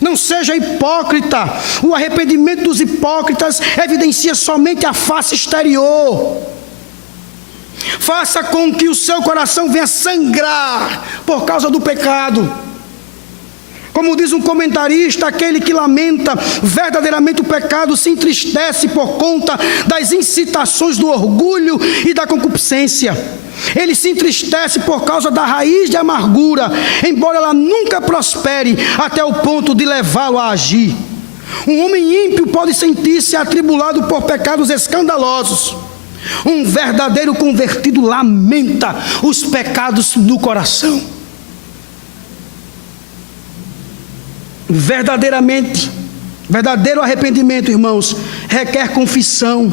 Não seja hipócrita. O arrependimento dos hipócritas evidencia somente a face exterior. Faça com que o seu coração venha sangrar por causa do pecado. Como diz um comentarista, aquele que lamenta verdadeiramente o pecado se entristece por conta das incitações do orgulho e da concupiscência. Ele se entristece por causa da raiz de amargura, embora ela nunca prospere até o ponto de levá-lo a agir. Um homem ímpio pode sentir-se atribulado por pecados escandalosos. Um verdadeiro convertido lamenta os pecados do coração. Verdadeiro arrependimento, irmãos, requer confissão.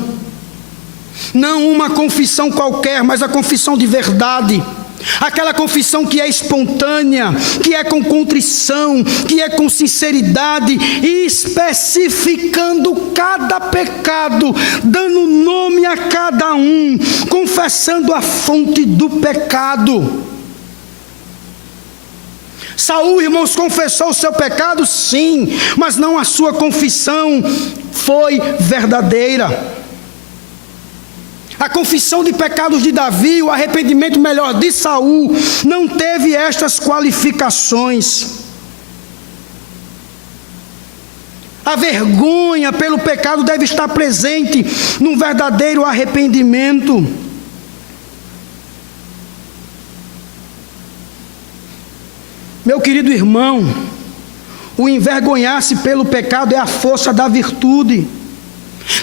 Não uma confissão qualquer, mas a confissão de verdade. Aquela confissão que é espontânea, que é com contrição, que é com sinceridade, especificando cada pecado, dando nome a cada um, confessando a fonte do pecado. Saul, irmãos, confessou o seu pecado, sim, mas não a sua confissão foi verdadeira. A confissão de pecados de Davi, o arrependimento melhor de Saul, não teve estas qualificações. A vergonha pelo pecado deve estar presente num verdadeiro arrependimento. Meu querido irmão, o envergonhar-se pelo pecado é a força da virtude.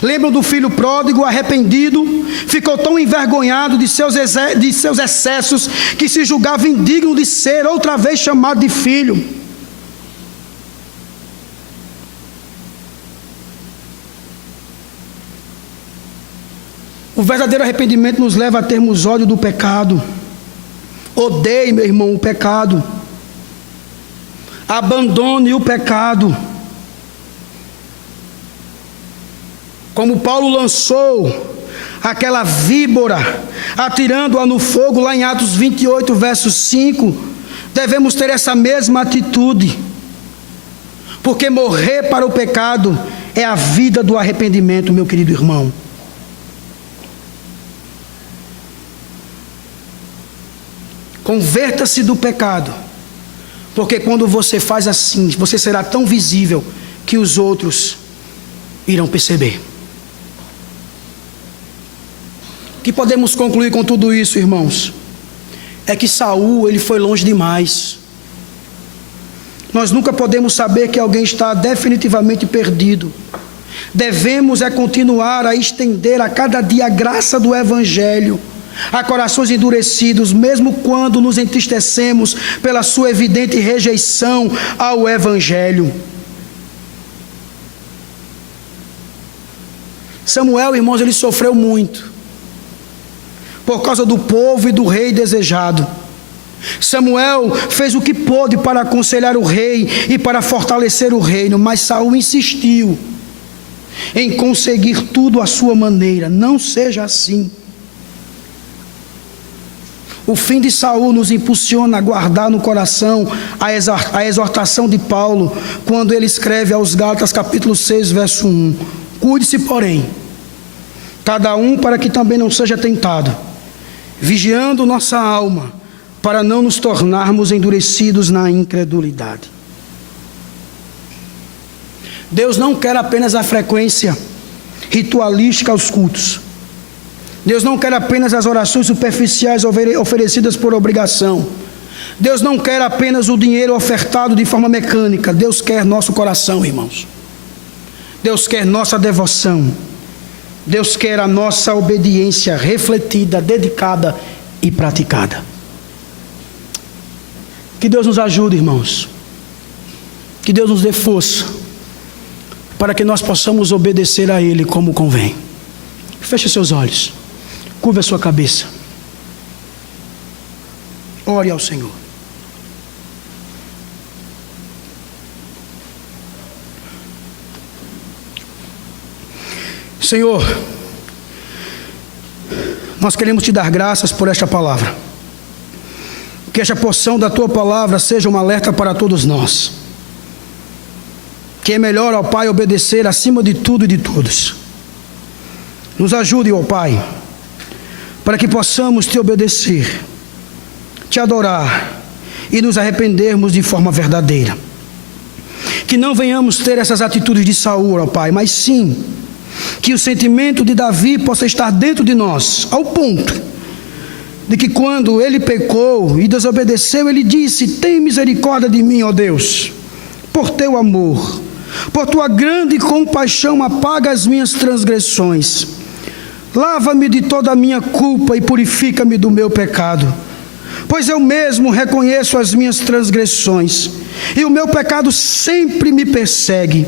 Lembram do filho pródigo arrependido? Ficou tão envergonhado de seus excessos que se julgava indigno de ser outra vez chamado de filho. O verdadeiro arrependimento nos leva a termos ódio do pecado. Odeie, meu irmão, o pecado. Abandone o pecado. Como Paulo lançou aquela víbora, atirando-a no fogo, lá em Atos 28, verso 5, devemos ter essa mesma atitude. Porque morrer para o pecado é a vida do arrependimento, meu querido irmão. Converta-se do pecado. Porque quando você faz assim, você será tão visível que os outros irão perceber. O que podemos concluir com tudo isso, irmãos? É que Saul, ele foi longe demais. Nós nunca podemos saber que alguém está definitivamente perdido. Devemos continuar a estender a cada dia a graça do Evangelho a corações endurecidos, mesmo quando nos entristecemos pela sua evidente rejeição ao Evangelho. Samuel, irmãos, ele sofreu muito por causa do povo e do rei desejado. Samuel fez o que pôde para aconselhar o rei e para fortalecer o reino, mas Saul insistiu em conseguir tudo à sua maneira. Não seja assim. O fim de Saul nos impulsiona a guardar no coração a exortação de Paulo, quando ele escreve aos Gálatas capítulo 6, verso 1. Cuide-se, porém, cada um para que também não seja tentado, vigiando nossa alma, para não nos tornarmos endurecidos na incredulidade. Deus não quer apenas a frequência ritualística aos cultos. Deus não quer apenas as orações superficiais oferecidas por obrigação. Deus não quer apenas o dinheiro ofertado de forma mecânica. Deus quer nosso coração, irmãos. Deus quer nossa devoção. Deus quer a nossa obediência refletida, dedicada e praticada. Que Deus nos ajude, irmãos. Que Deus nos dê força para que nós possamos obedecer a Ele como convém. Feche seus olhos. Curva a sua cabeça. Ore ao Senhor. Senhor, nós queremos te dar graças por esta palavra. Que esta porção da tua palavra seja um alerta para todos nós. Que é melhor, ó Pai, obedecer acima de tudo e de todos. Nos ajude, ó Pai, para que possamos te obedecer, te adorar e nos arrependermos de forma verdadeira. Que não venhamos ter essas atitudes de Saul, ó Pai, mas sim que o sentimento de Davi possa estar dentro de nós, ao ponto de que quando ele pecou e desobedeceu, ele disse: tem misericórdia de mim, ó Deus, por teu amor, por tua grande compaixão, apaga as minhas transgressões, lava-me de toda a minha culpa e purifica-me do meu pecado, pois eu mesmo reconheço as minhas transgressões, e o meu pecado sempre me persegue.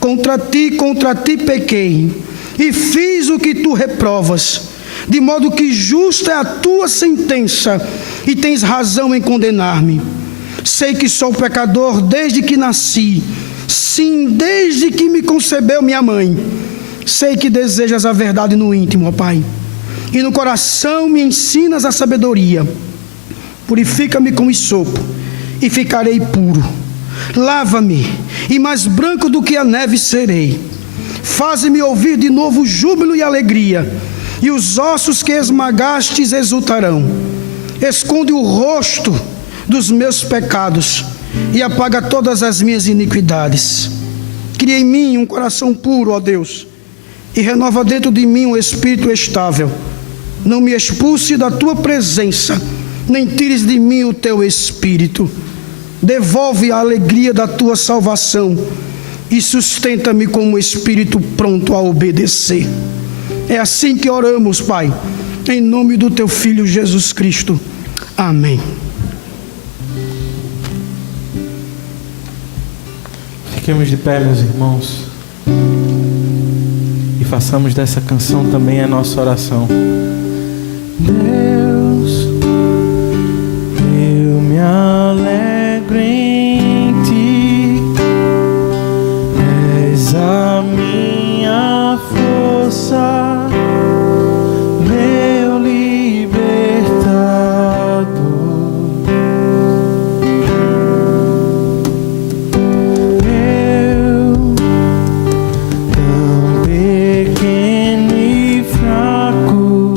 Contra ti pequei, e fiz o que tu reprovas, de modo que justa é a tua sentença, e tens razão em condenar-me. Sei que sou pecador desde que nasci, sim, desde que me concebeu minha mãe. Sei que desejas a verdade no íntimo, ó Pai, e no coração me ensinas a sabedoria. Purifica-me com hisopo, e ficarei puro. Lava-me, e mais branco do que a neve serei. Faze-me ouvir de novo júbilo e alegria, e os ossos que esmagastes exultarão. Esconde o rosto dos meus pecados, e apaga todas as minhas iniquidades. Cria em mim um coração puro, ó Deus, e renova dentro de mim um espírito estável. Não me expulse da tua presença, nem tires de mim o teu espírito. Devolve a alegria da tua salvação e sustenta-me com um espírito pronto a obedecer. É assim que oramos, Pai, em nome do teu Filho Jesus Cristo. Amém. Fiquemos de pé, meus irmãos, e façamos dessa canção também a nossa oração. Deus, eu me alegro em ti, és a minha força, meu libertador. Eu, tão pequeno e fraco,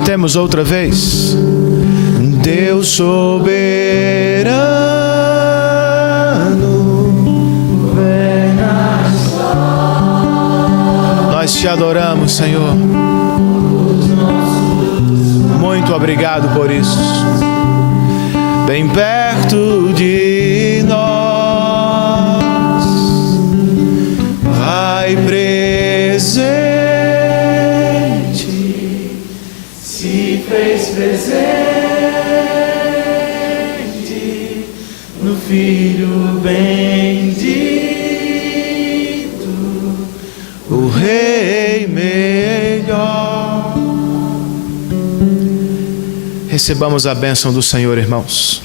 Cantemos outra vez. Deus soberano, nós te adoramos, Senhor. Muito obrigado por isso. Bem perto de nós, Pai presente, se fez presente no Filho bendito, o Rei melhor. Recebamos a bênção do Senhor, irmãos.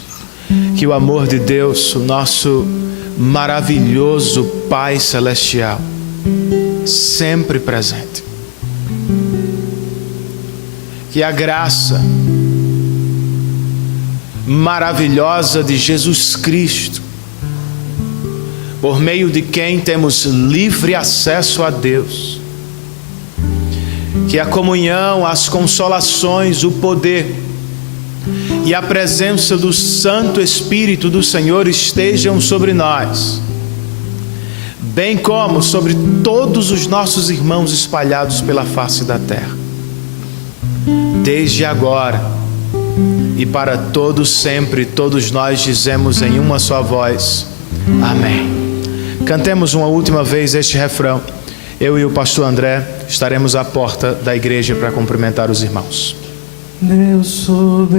Que o amor de Deus, o nosso maravilhoso Pai Celestial, sempre presente, que a graça maravilhosa de Jesus Cristo, por meio de quem temos livre acesso a Deus, que a comunhão, as consolações, o poder e a presença do Santo Espírito do Senhor estejam sobre nós, bem como sobre todos os nossos irmãos espalhados pela face da terra, desde agora e para todos sempre. Todos nós dizemos em uma só voz: amém. Cantemos uma última vez este refrão. Eu e o pastor André estaremos à porta da igreja para cumprimentar os irmãos. Deus soberano,